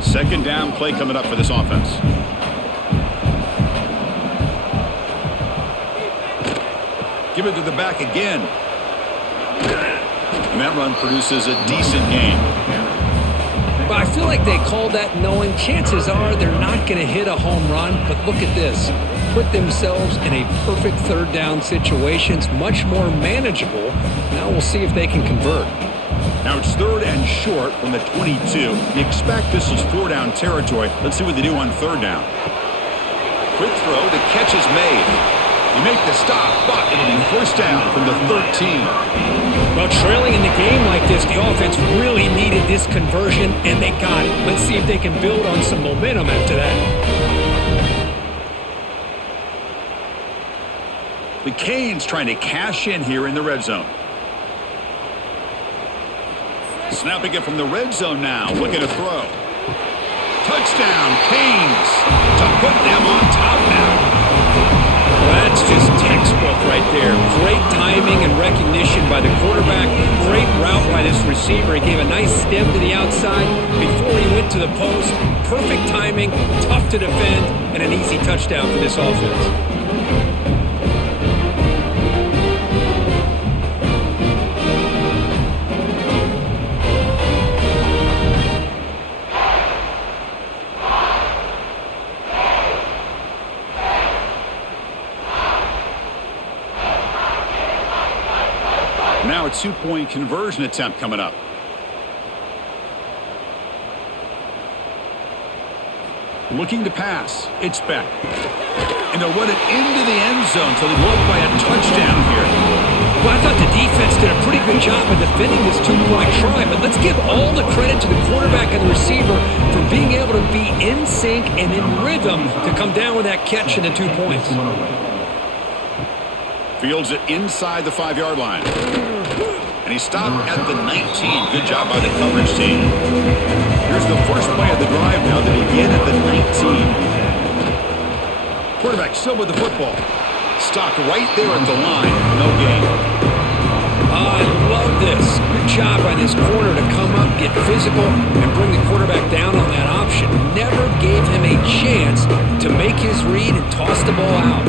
Second down play coming up for this offense. Give it to the back again. And that run produces a decent gain. But I feel like they called that knowing chances are they're not going to hit a home run. But look at this. Put themselves in a perfect 3rd down situation. It's much more manageable. Now we'll see if they can convert. Now it's 3rd and short from the 22. You expect this is 4-down territory. Let's see what they do on 3rd down. Quick throw. The catch is made. You make the stop, but it'll be 1st down from the 13. Well, trailing in the game like this, the offense really needed this conversion, and they got it. Let's see if they can build on some momentum after that. The Canes trying to cash in here in the red zone. Snapping it from the red zone now, looking to throw. Touchdown, Canes, to put them on top now. Well, that's just textbook right there. Great timing and recognition by the quarterback. Great route by this receiver. He gave a nice stem to the outside before he went to the post. Perfect timing, tough to defend, and an easy touchdown for this offense. Now a 2-point conversion attempt coming up. Looking to pass. It's back. And they'll run it into the end zone so they won by a touchdown here. Well, I thought the defense did a pretty good job of defending this 2-point try, but let's give all the credit to the quarterback and the receiver for being able to be in sync and in rhythm to come down with that catch and the 2 points. Fields it inside the 5-yard line. And he stopped at the 19. Good job by the coverage team. Here's the first play of the drive now. They begin at the 19. Quarterback still with the football. Stopped right there at the line. No gain. I love this. Good job by this corner to come up, get physical, and bring the quarterback down on that option. Never gave him a chance to make his read and toss the ball out.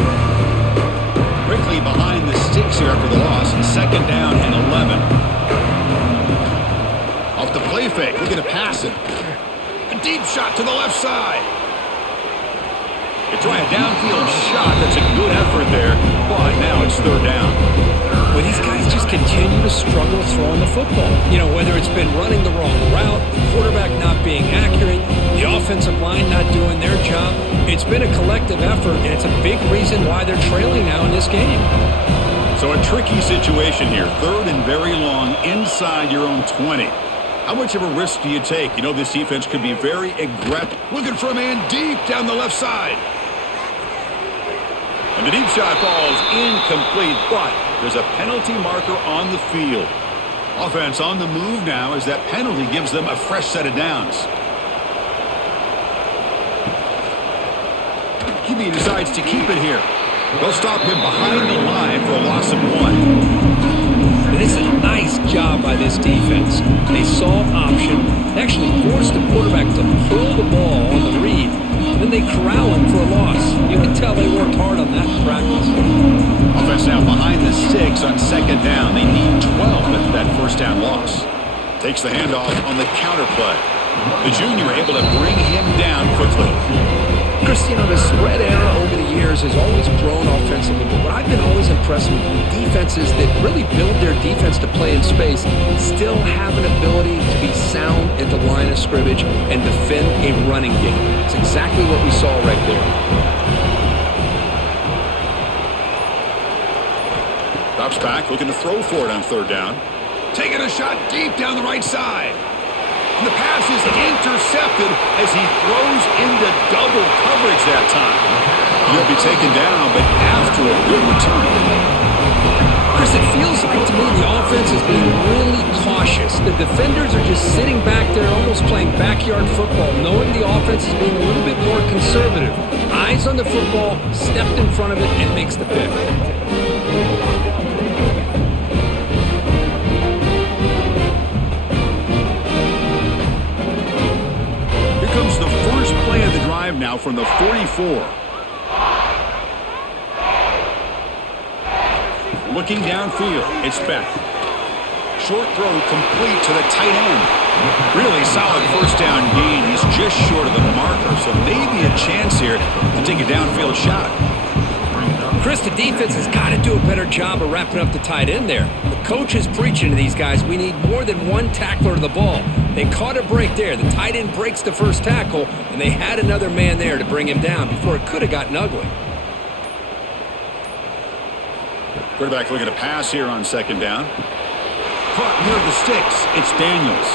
Quickly behind the sticks here after the loss. 2nd down and 11. Off the play fake. Looking to pass it. A deep shot to the left side. They try a downfield shot. That's a good effort there. But now it's 3rd down. Well, these guys just continue to struggle throwing the football. You know, whether it's been running the wrong route, the quarterback not being accurate, the offensive line not doing their job. It's been a collective effort, and it's a big reason why they're trailing now in this game. So a tricky situation here. 3rd and very long inside your own 20. How much of a risk do you take? You know, this defense could be very aggressive. Looking for a man deep down the left side. And the deep shot falls incomplete, but there's a penalty marker on the field. Offense on the move now as that penalty gives them a fresh set of downs. QB decides to keep it here. They'll stop him behind the line for a loss of 1. And it's a nice job by this defense. They saw option, actually forced the quarterback to pull the ball on the read, and then they corral him for a loss. You can tell they worked hard on that in practice. Offense now behind the sticks on 2nd down. They need 12 after that 1st down loss. Takes the handoff on the counter play. The junior able to bring him down quickly. Chris, you know, the spread era over the years has always grown offensively, but what I've been always impressed with defenses that really build their defense to play in space still have an ability to be sound at the line of scrimmage and defend a running game. It's exactly what we saw right there. Drops back, looking to throw for it on 3rd down. Taking a shot deep down the right side. And the pass intercepted as he throws into double coverage that time. He'll be taken down, but after a good return. Chris, it feels like to me the offense is being really cautious. The defenders are just sitting back there almost playing backyard football, knowing the offense is being a little bit more conservative. Eyes on the football, stepped in front of it, and makes the pick. Here comes the first play of the drive now from the 44. Looking downfield, it's Beck. Short throw complete to the tight end. Really solid first down gain. He's just short of the marker, so maybe a chance here to take a downfield shot. Chris, the defense has got to do a better job of wrapping up the tight end there. The coach is preaching to these guys, we need more than one tackler to the ball. They caught a break there. The tight end breaks the first tackle, and they had another man there to bring him down before it could have gotten ugly. Quarterback looking to pass here on second down. Caught near the sticks. It's Daniels.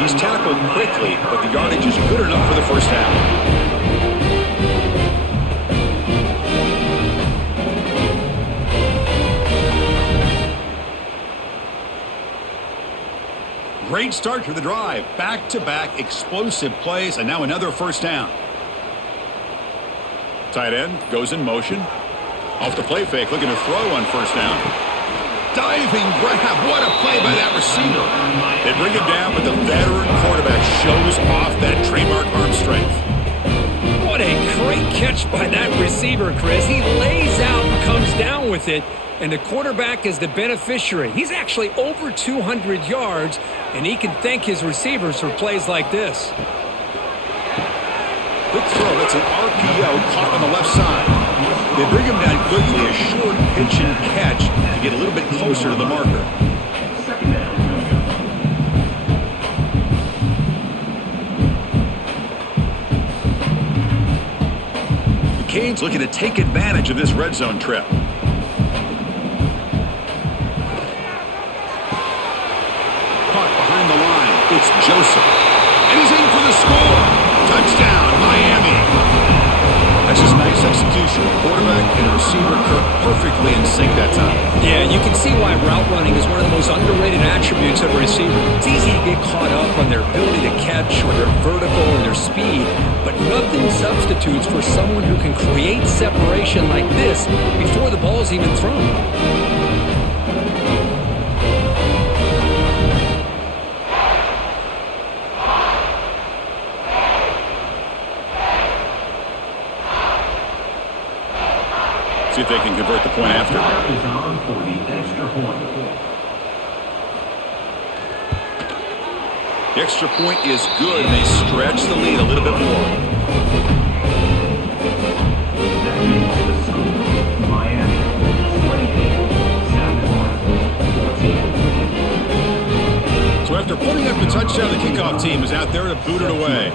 He's tackled quickly, but the yardage is good enough for the first down. Great start to the drive. Back-to-back explosive plays, and now another first down. Tight end goes in motion. Off the play fake, looking to throw on first down. Diving grab. What a play by that receiver. They bring him down, but the veteran quarterback shows off that trademark arm strength. What a great catch by that receiver, Chris. He lays out and comes down with it, and the quarterback is the beneficiary. He's actually over 200 yards, and he can thank his receivers for plays like this. Quick throw. That's an RPO caught on the left side. They bring him down quickly, a short pitch and catch to get a little bit closer to the marker. The Canes looking to take advantage of this red zone trip. Caught behind the line. It's Joseph. And he's in for the score. Touchdown, Miami. That's just nice execution. Quarterback and receiver perfectly in sync that time. Yeah, you can see why route running is one of the most underrated attributes of a receiver. It's easy to get caught up on their ability to catch or their vertical or their speed, but nothing substitutes for someone who can create separation like this before the ball's even thrown. See if they can convert the point after. The extra point is good, and they stretch the lead a little bit more. So after putting up the touchdown, the kickoff team is out there to boot it away.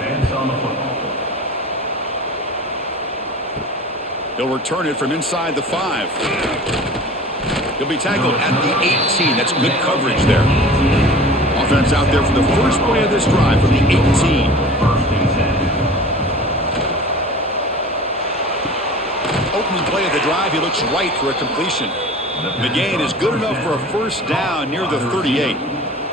He'll return it from inside the 5. He'll be tackled at the 18. That's good coverage there. Offense out there for the first play of this drive from the 18. Opening play of the drive, he looks right for a completion. The gain is good enough for a first down near the 38.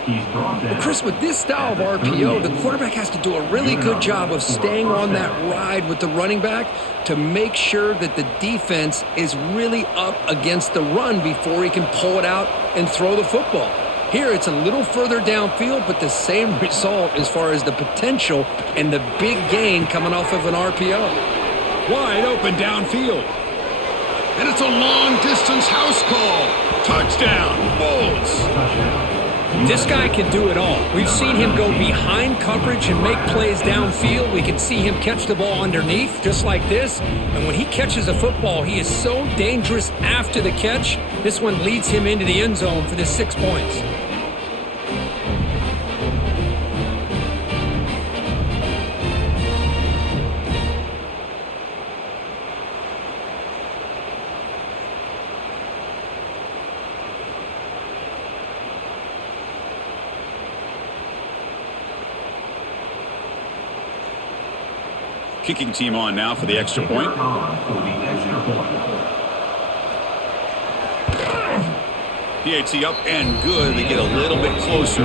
Well, Chris, with this style of RPO, the quarterback has to do a really good job of staying on that ride with the running back to make sure that the defense is really up against the run before he can pull it out and throw the football. Here, it's a little further downfield, but the same result as far as the potential and the big gain coming off of an RPO. Wide open downfield. And it's a long-distance house call. Touchdown, Bulls. This guy can do it all. We've seen him go behind coverage and make plays downfield. We can see him catch the ball underneath, just like this. And when he catches a football, he is so dangerous after the catch. This one leads him into the end zone for the 6 points. Kicking team on now for the extra point. PAT up and good. They get a little bit closer.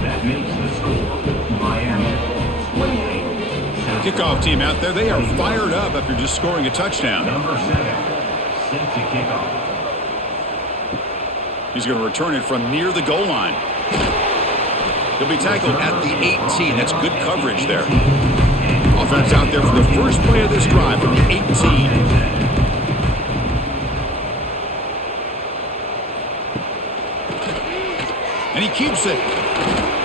That makes the score Miami 28. Kickoff team out there. They are fired up after just scoring a touchdown. Number 7, set to kick off. He's going to return it from near the goal line. He'll be tackled at the 18. That's good coverage there. Offense out there for the first play of this drive from the 18. And he keeps it.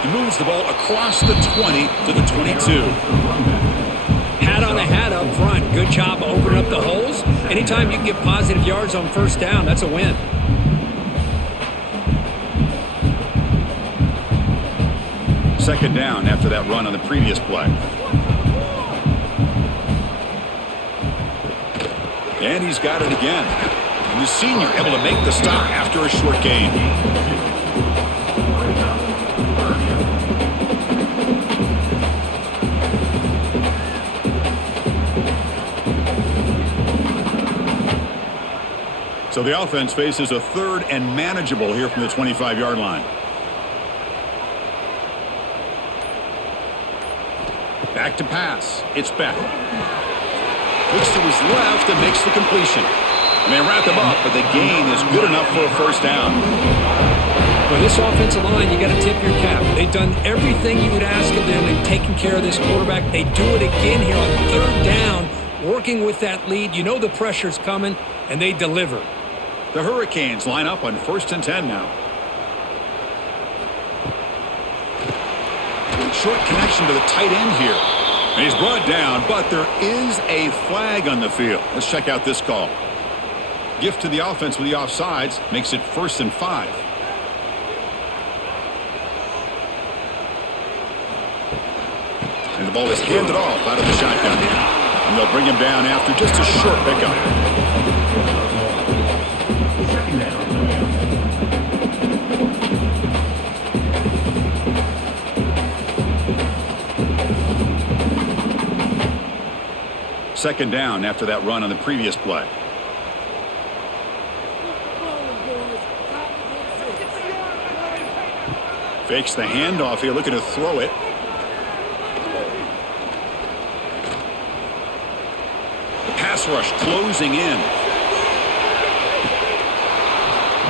He moves the ball across the 20 to the 22. Hat on a hat up front. Good job opening up the holes. Anytime you can get positive yards on first down, that's a win. Second down after that run on the previous play. And he's got it again. And the senior able to make the stop after a short gain. So the offense faces a third and manageable here from the 25-yard line. Back to pass. It's Beck. Looks to his left and makes the completion. And they wrap him up, but the gain is good enough for a first down. For this offensive line, you got to tip your cap. They've done everything you would ask of them in taking care of this quarterback. They do it again here on third down, working with that lead. You know the pressure's coming, and they deliver. The Hurricanes line up on 1st and 10 now. Short connection to the tight end here. And he's brought down, but there is a flag on the field. Let's check out this call. Gift to the offense with the offsides makes it 1st and 5. And the ball is handed off out of the shotgun. And they'll bring him down after just a short pickup. Second down after that run on the previous play. Fakes the handoff here, looking to throw it. The pass rush closing in.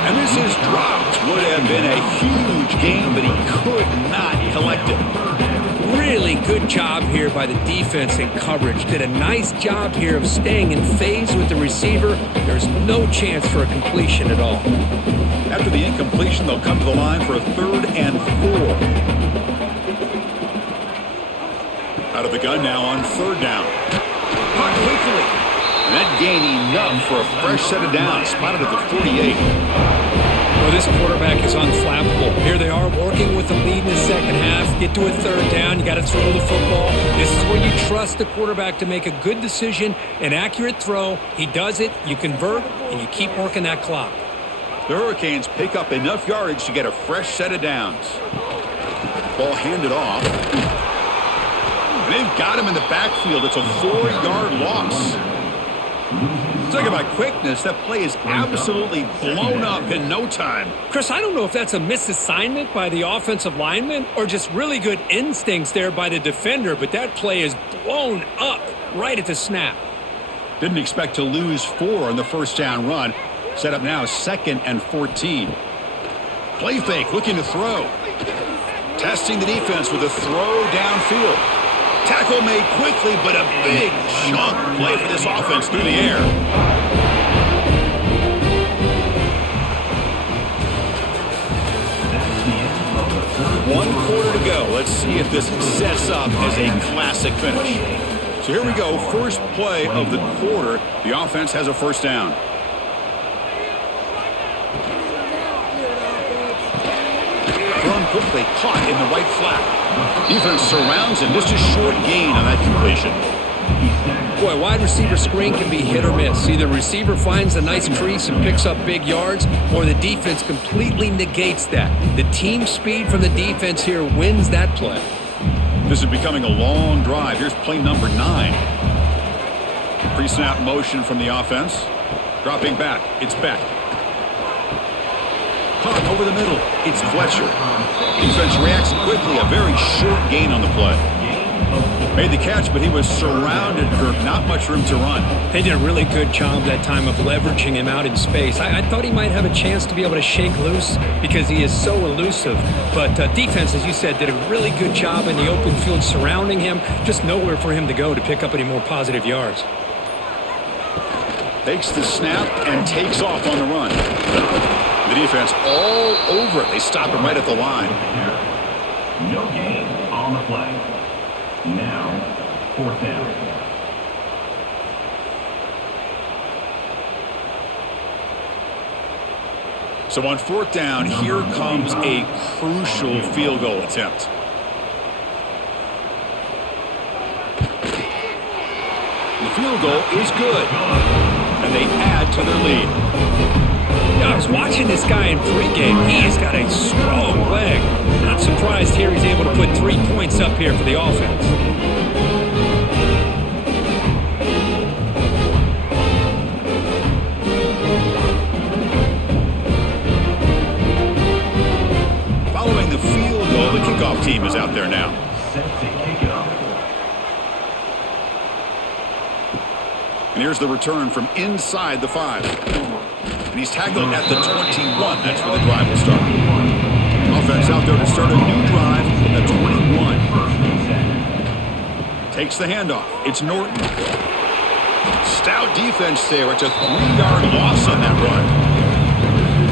And this is dropped. Would have been a huge gain, but he could not collect it. Really good job here by the defense in coverage. Did a nice job here of staying in phase with the receiver. There's no chance for a completion at all. After the incompletion, they'll come to the line for a 3rd and 4. Out of the gun now on 3rd down. Caught quickly. And that gain enough for a fresh set of downs. Spotted at the 48. Well, this quarterback is unflappable. Here they are working with the lead in the second half. Get to a 3rd down. You got to throw the football. This is where you trust the quarterback to make a good decision, an accurate throw. He does it. You convert, and you keep working that clock. The Hurricanes pick up enough yardage to get a fresh set of downs. Ball handed off. And they've got him in the backfield. It's a 4-yard loss. Talking about quickness, that play is absolutely blown up in no time. Chris, I don't know if that's a misassignment by the offensive lineman or just really good instincts there by the defender, but that play is blown up right at the snap. Didn't expect to lose 4 on the first down run. Set up now 2nd and 14. Play fake, looking to throw. Testing the defense with a throw downfield. Tackle made quickly, but a big chunk play for this offense through the air. One quarter to go. Let's see if this sets up as a classic finish. So here we go. First play of the quarter. The offense has a first down. Thrown quickly, caught in the right flat. Defense surrounds him. Just a short gain on that completion. Boy, wide receiver screen can be hit or miss. Either receiver finds a nice crease and picks up big yards, or the defense completely negates that. The team speed from the defense here wins that play. This is becoming a long drive. Here's play number 9. Pre-snap motion from the offense. Dropping back. It's Beck. Caught over the middle. It's Fletcher. Defense reacts quickly. A very short gain on the play. Made the catch, but he was surrounded, Kirk. Not much room to run. They did a really good job that time of leveraging him out in space. I thought he might have a chance to be able to shake loose because he is so elusive. But defense, as you said, did a really good job in the open field surrounding him. Just nowhere for him to go to pick up any more positive yards. Takes the snap and takes off on the run. The defense all over it. They stop him right at the line. No gain on the play. Now, 4th down. So on 4th down, here comes a crucial field goal attempt. The field goal is good, and they add to their lead. I was watching this guy in pregame. He has got a strong leg. Not surprised here he's able to put 3 points up here for the offense. Following the field goal, the kickoff team is out there now. Set to kick it off. And here's the return from inside the 5. And he's tackled at the 21. That's where the drive will start. Offense out there to start a new drive at 21. Takes the handoff. It's Norton. Stout defense there. It's a 3-yard loss on that run.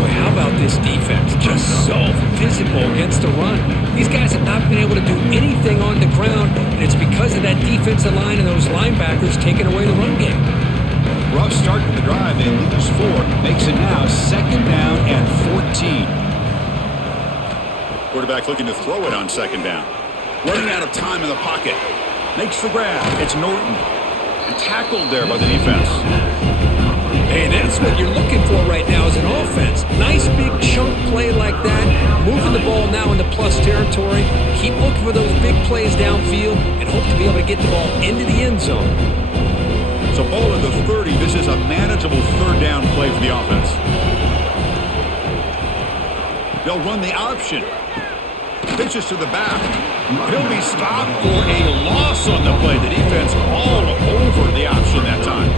Boy, how about this defense? Just so physical against the run. These guys have not been able to do anything on the ground, and it's because of that defensive line and those linebackers taking away the run game. Rough start to the drive. They lose 4. Makes it now 2nd down and 14. Quarterback looking to throw it on 2nd down. Running out of time in the pocket. Makes the grab. It's Norton. And tackled there by the defense. Hey, that's what you're looking for right now as an offense. Nice big chunk play like that. Moving the ball now into plus territory. Keep looking for those big plays downfield and hope to be able to get the ball into the end zone. So ball at the 30. This is a manageable 3rd down play for the offense. They'll run the option. Pitches to the back. He'll be stopped for a loss on the play. The defense all over the option that time.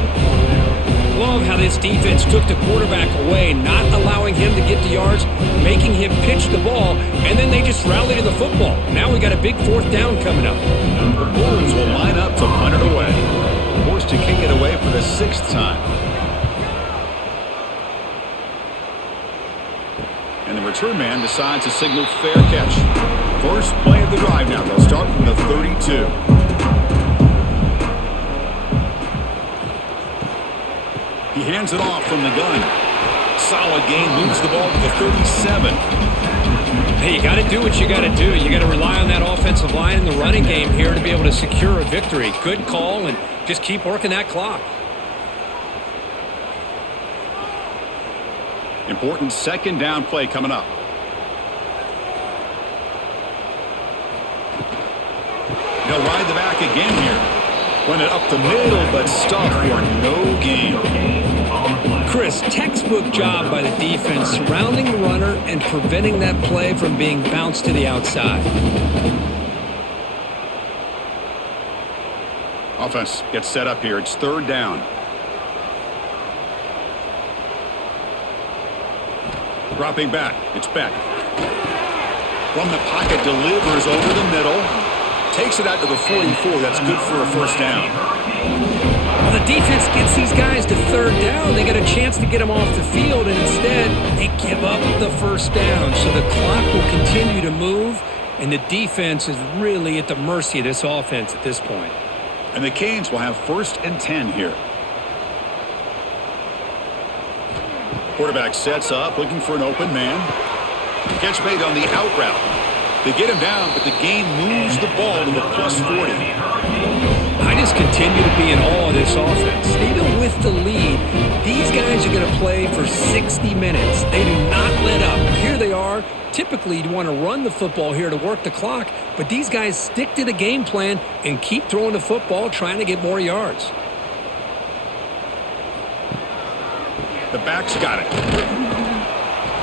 Love how this defense took the quarterback away, not allowing him to get the yards, making him pitch the ball, and then they just rallied to the football. Now we got a big 4th down coming up. The Bulls will line up to punt it away. Forced to kick it away for the 6th time. And the return man decides to signal fair catch. First play of the drive now. They'll start from the 32. He hands it off from the gun. Solid gain, moves the ball to the 37. Hey, you got to do what you got to do. You got to rely on that offensive line in the running game here to be able to secure a victory. Good call, and just keep working that clock. Important 2nd down play coming up. They'll ride the back again here. Run it up the middle, but stop for no gain. Chris, textbook job by the defense surrounding the runner and preventing that play from being bounced to the outside. Offense gets set up here. It's 3rd down. Dropping back. It's Beck. From the pocket, delivers over the middle. Takes it out to the 44. That's good for a 1st down. Well, the defense gets these guys to 3rd down. They got a chance to get them off the field, and instead they give up the 1st down. So the clock will continue to move, and the defense is really at the mercy of this offense at this point. And the Canes will have 1st and 10 here. Quarterback sets up, looking for an open man. Catch made on the out route. They get him down, but the gain moves the ball to the plus 40. I just continue to be in awe of this offense. Even with the lead, these guys are going to play for 60 minutes. They do not let up. Here they are. Typically, you want to run the football here to work the clock, but these guys stick to the game plan and keep throwing the football, trying to get more yards. The back's got it.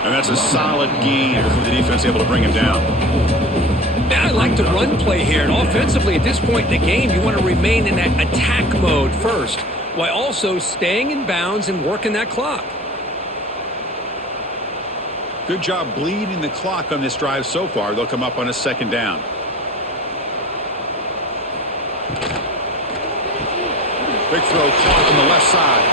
And that's a solid gain before the defense able to bring him down. Now I like the run play here, and offensively at this point in the game, you want to remain in that attack mode first, while also staying in bounds and working that clock. Good job bleeding the clock on this drive so far. They'll come up on a second down. Quick throw caught on the left side.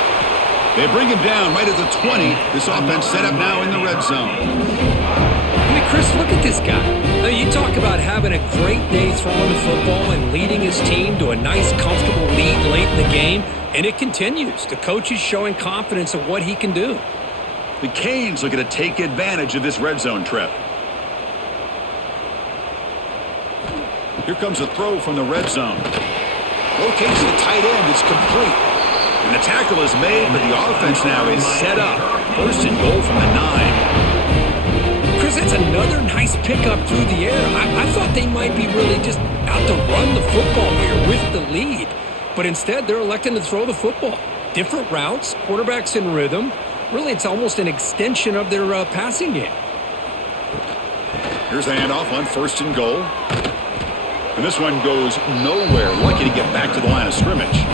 They bring him down right at the 20. This offense set up now in the red zone. I mean, Chris, look at this guy. Now, you talk about having a great day throwing the football and leading his team to a nice, comfortable lead late in the game, and it continues. The coach is showing confidence of what he can do. The Canes looking to take advantage of this red zone trip. Here comes a throw from the red zone. Locates the tight end. It's complete. And the tackle is made, but the offense now is set up. First and goal from the 9. Chris, that's another nice pickup through the air. I thought they might be really just out to run the football here with the lead. But instead, they're electing to throw the football. Different routes, quarterbacks in rhythm. Really, it's almost an extension of their passing game. Here's the handoff on first and goal. And this one goes nowhere. Lucky to get back to the line of scrimmage.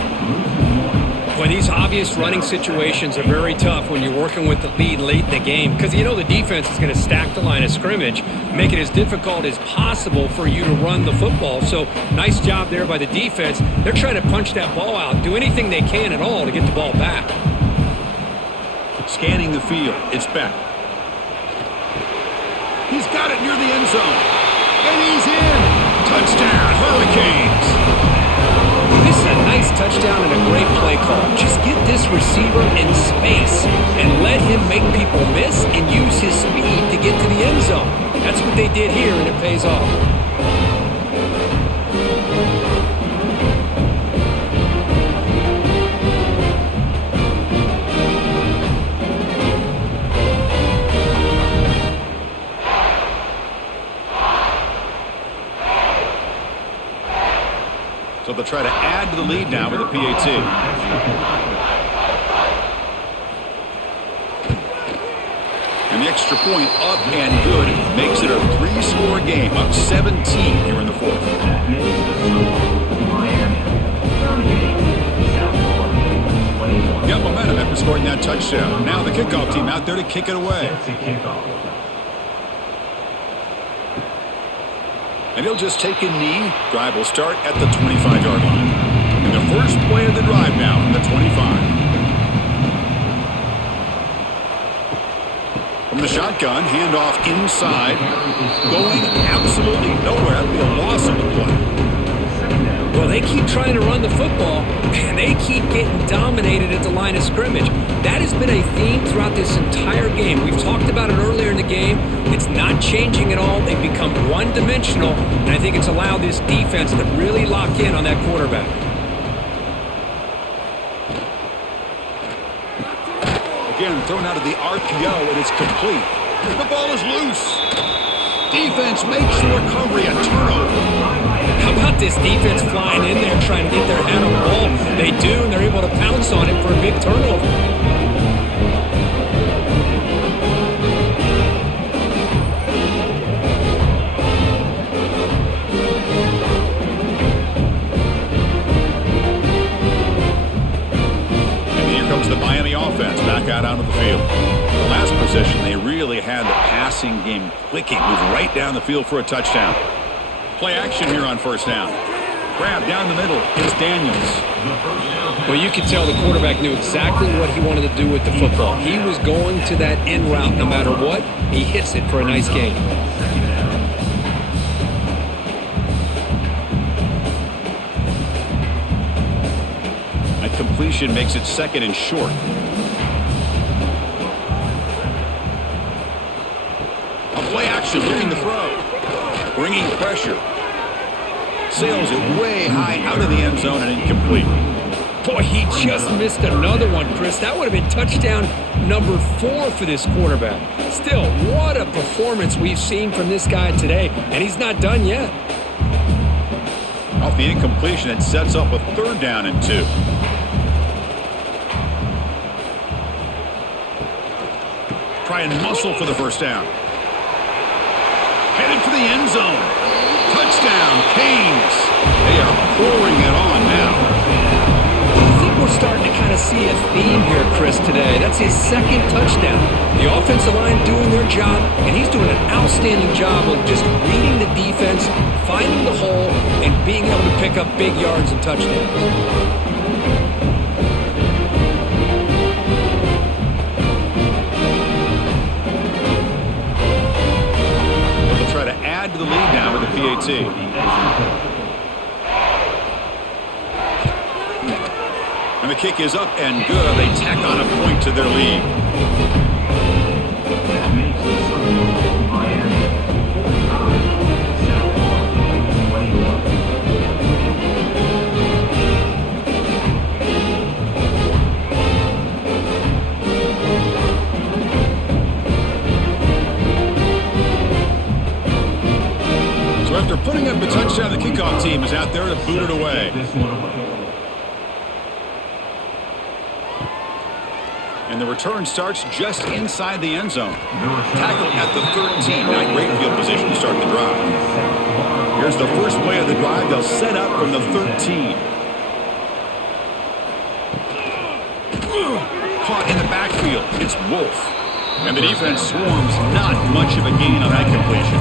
Boy, these obvious running situations are very tough when you're working with the lead late in the game because you know the defense is going to stack the line of scrimmage, make it as difficult as possible for you to run the football. So nice job there by the defense. They're trying to punch that ball out, do anything they can at all to get the ball back. Scanning the field, it's Beck. He's got it near the end zone. And he's in. Touchdown, Hurricanes. This is a nice touchdown and a great play call. Just get this receiver in space and let him make people miss and use his speed to get to the end zone. That's what they did here, and it pays off. So they'll try to add to the lead now with a PAT. And the extra point up and good makes it a 3-score game, up 17 here in the fourth. Got momentum after scoring that touchdown. Now the kickoff team out there to kick it away. And he'll just take a knee. Drive will start at the 25-yard line. And the first play of the drive now from the 25. From the shotgun, handoff inside. Going absolutely nowhere. That'll be a loss of the play. Well, they keep trying to run the football, and they keep getting dominated at the line of scrimmage. That has been a theme throughout this entire game. We've talked about it earlier in the game. It's not changing at all. They've become one-dimensional, and I think it's allowed this defense to really lock in on that quarterback. Again, thrown out of the RPO, and it's complete. The ball is loose. Defense makes the recovery, a turnover. How about this defense flying in there trying to get their hand on the ball? They do, and they're able to pounce on it for a big turnover. And here comes the Miami offense back out onto the field. The last possession, they really had the passing game clicking, moved right down the field for a touchdown. Play action here on first down. Grab down the middle is Daniels. Well, you could tell the quarterback knew exactly what he wanted to do with the football. He was going to that end route no matter what. He hits it for a nice gain. That completion makes it second and short. A play action looking to throw. Bringing pressure. Sails it way high out of the end zone and incomplete. Boy, he just missed another one, Chris. That would have been touchdown number 4 for this quarterback. Still, what a performance we've seen from this guy today, and he's not done yet. Off the incompletion, it sets up a 3rd down and 2. Try and muscle for the first down. Headed for the end zone. Touchdown, Canes. They are pouring it on now. I think we're starting to kind of see a theme here, Chris, today. That's his 2nd touchdown. The offensive line doing their job, and he's doing an outstanding job of just reading the defense, finding the hole, and being able to pick up big yards and touchdowns. To the lead now with the PAT. And the kick is up and good. They tack on a point to their lead. That makes the Miami 45, South 21. After putting up the touchdown, the kickoff team is out there to boot it away. And the return starts just inside the end zone. Tackle at the 13. Now great field position to start the drive. Here's the first play of the drive. They'll set up from the 13. Caught in the backfield. It's Wolf. And the defense swarms. Not much of a gain on that completion.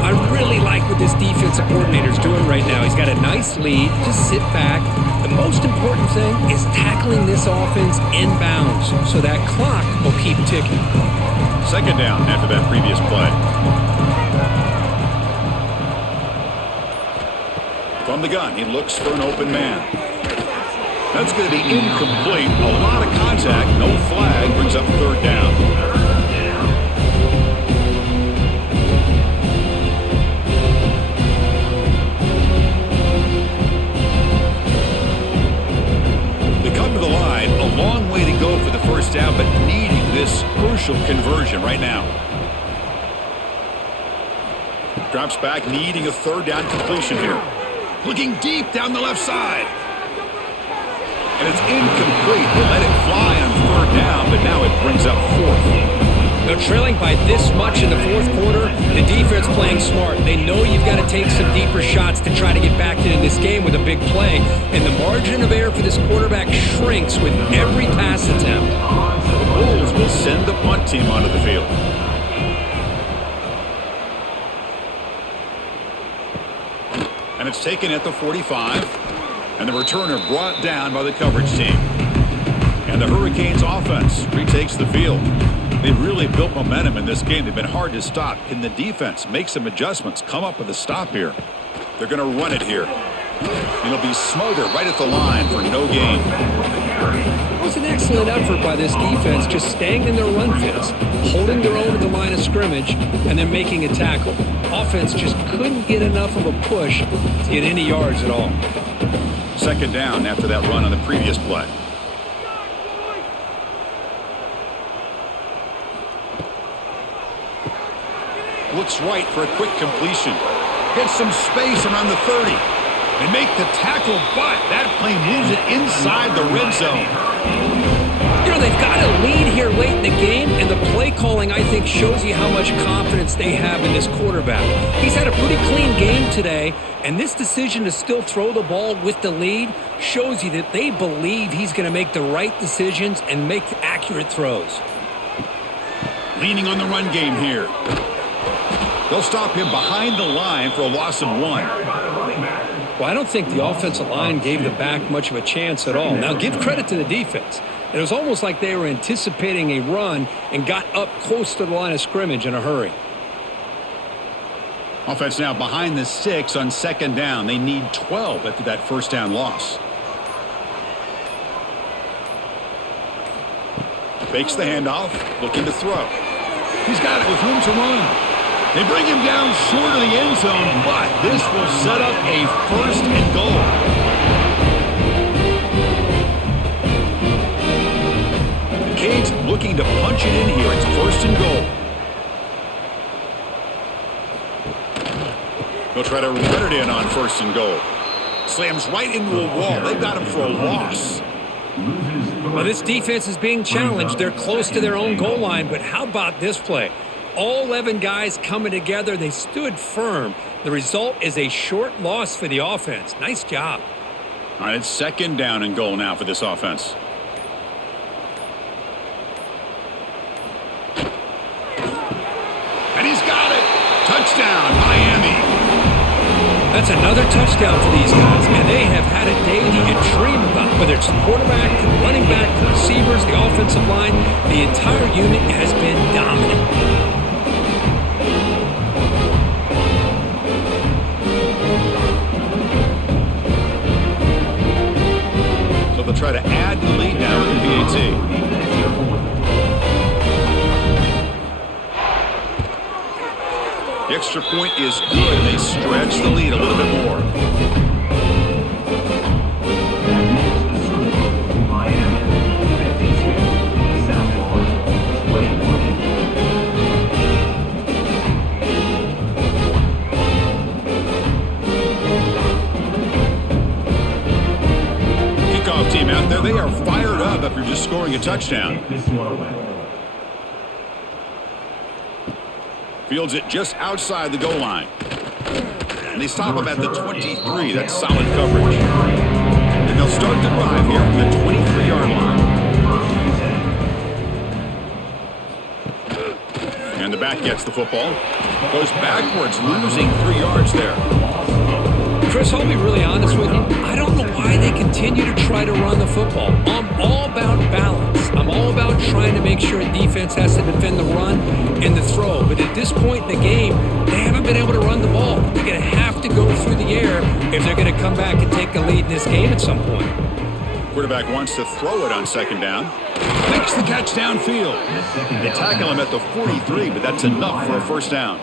I really like what this defensive coordinator's doing right now. He's got a nice lead. Just sit back. The most important thing is tackling this offense inbounds so that clock will keep ticking. 2nd down after that previous play. From the gun, he looks for an open man. That's going to be incomplete. A lot of contact. No flag. Brings up 3rd down. Come to the line, a long way to go for the first down, but needing this crucial conversion right now. Drops back, needing a 3rd down completion here. Looking deep down the left side. And it's incomplete. They let it fly on 3rd down, but now it brings up 4th. They're trailing by this much in the 4th quarter. The defense playing smart. They know you've got to take some deeper shots to try to get back into this game with a big play. And the margin of error for this quarterback shrinks with every pass attempt. The Bulls will send the punt team onto the field. And it's taken at the 45. And the returner brought down by the coverage team. And the Hurricanes offense retakes the field. They've really built momentum in this game. They've been hard to stop. Can the defense make some adjustments, come up with a stop here? They're going to run it here. It'll be smothered right at the line for no gain. It was an excellent effort by this defense, just staying in their run fits, holding their own at the line of scrimmage, and then making a tackle. Offense just couldn't get enough of a push to get any yards at all. 2nd down after that run on the previous play. Looks right for a quick completion. Gets some space around the 30. They make the tackle, but that play moves it inside the red zone. You know, they've got a lead here late in the game, and the play calling, I think, shows you how much confidence they have in this quarterback. He's had a pretty clean game today, and this decision to still throw the ball with the lead shows you that they believe he's going to make the right decisions and make accurate throws. Leaning on the run game here. They'll stop him behind the line for a loss of 1. Well, I don't think the offensive line gave the back much of a chance at all. Now, give credit to the defense. It was almost like they were anticipating a run and got up close to the line of scrimmage in a hurry. Offense now behind the 6 on 2nd down. They need 12 after that first down loss. Fakes the handoff, looking to throw. He's got it with room to run. They bring him down short of the end zone, but this will set up a 1st and goal. The Canes looking to punch it in here. It's 1st and goal. They'll try to run it in on 1st and goal. Slams right into a wall. They've got him for a loss. Well, this defense is being challenged. They're close to their own goal line, but how about this play? All 11 guys coming together. They stood firm. The result is a short loss for the offense. Nice job. All right, it's 2nd down and goal now for this offense. And he's got it. Touchdown, Miami. That's another touchdown for these guys. Man, they have had a day that you dream about. Whether it's the quarterback, the running back, the receivers, the offensive line, the entire unit has been dominant. So they'll try to add the lead now in PAT. The extra point is good, and they stretch the lead a little bit more. Kickoff team out there, they are fired up after just scoring a touchdown. Fields it just outside the goal line. And they stop him at the 23. That's solid coverage. And they'll start the drive here from the 23-yard line. And the back gets the football. Goes backwards, losing 3 yards there. Chris, I'll be really honest with you. I don't know why they continue to try to run the football. I'm all about balance. I'm all about trying to make sure a defense has to defend the run and the throw. But at this point in the game, they haven't been able to run the ball. They're going to have to go through the air if they're going to come back and take a lead in this game at some point. Quarterback wants to throw it on 2nd down. Makes the catch downfield. They tackle him at the 43, but that's enough for a 1st down.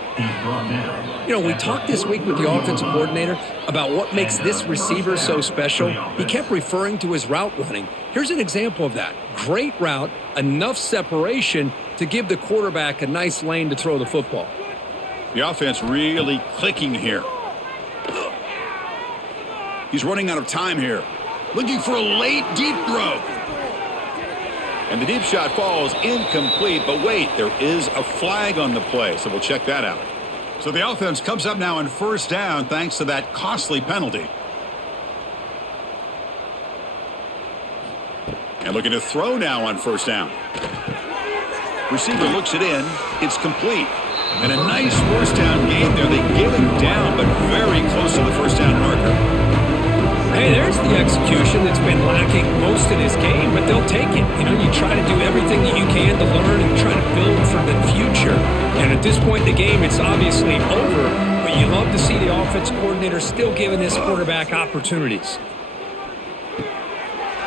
You know, we talked this week with the offensive coordinator about what makes this receiver so special. He kept referring to his route running. Here's an example of that. Great route, enough separation to give the quarterback a nice lane to throw the football. The offense really clicking here. He's running out of time here. Looking for a late deep throw. And the deep shot falls incomplete, but wait, there is a flag on the play, so we'll check that out. So the offense comes up now on 1st down thanks to that costly penalty. And looking to throw now on 1st down. Receiver looks it in. It's complete. And a nice 1st down gain there. They get him down, but very close to the 1st down marker. Hey, there's the execution that's been lacking most of this game, but they'll take it. You know, you try to do everything that you can to learn and try to build for the future. And at this point in the game, it's obviously over, but you love to see the offense coordinator still giving this quarterback opportunities.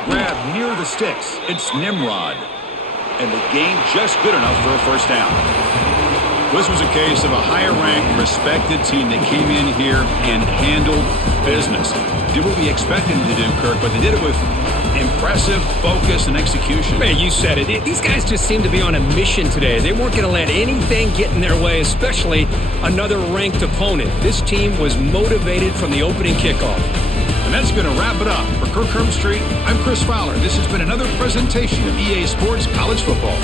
Grab near the sticks. It's Nimrod. And the gain just good enough for a 1st down. This was a case of a higher-ranked, respected team that came in here and handled business. Did what we expected them to do, Kirk, but they did it with impressive focus and execution. Man, you said it. These guys just seem to be on a mission today. They weren't going to let anything get in their way, especially another ranked opponent. This team was motivated from the opening kickoff. And that's going to wrap it up. For Kirk Herbstreit, I'm Chris Fowler. This has been another presentation of EA Sports College Football.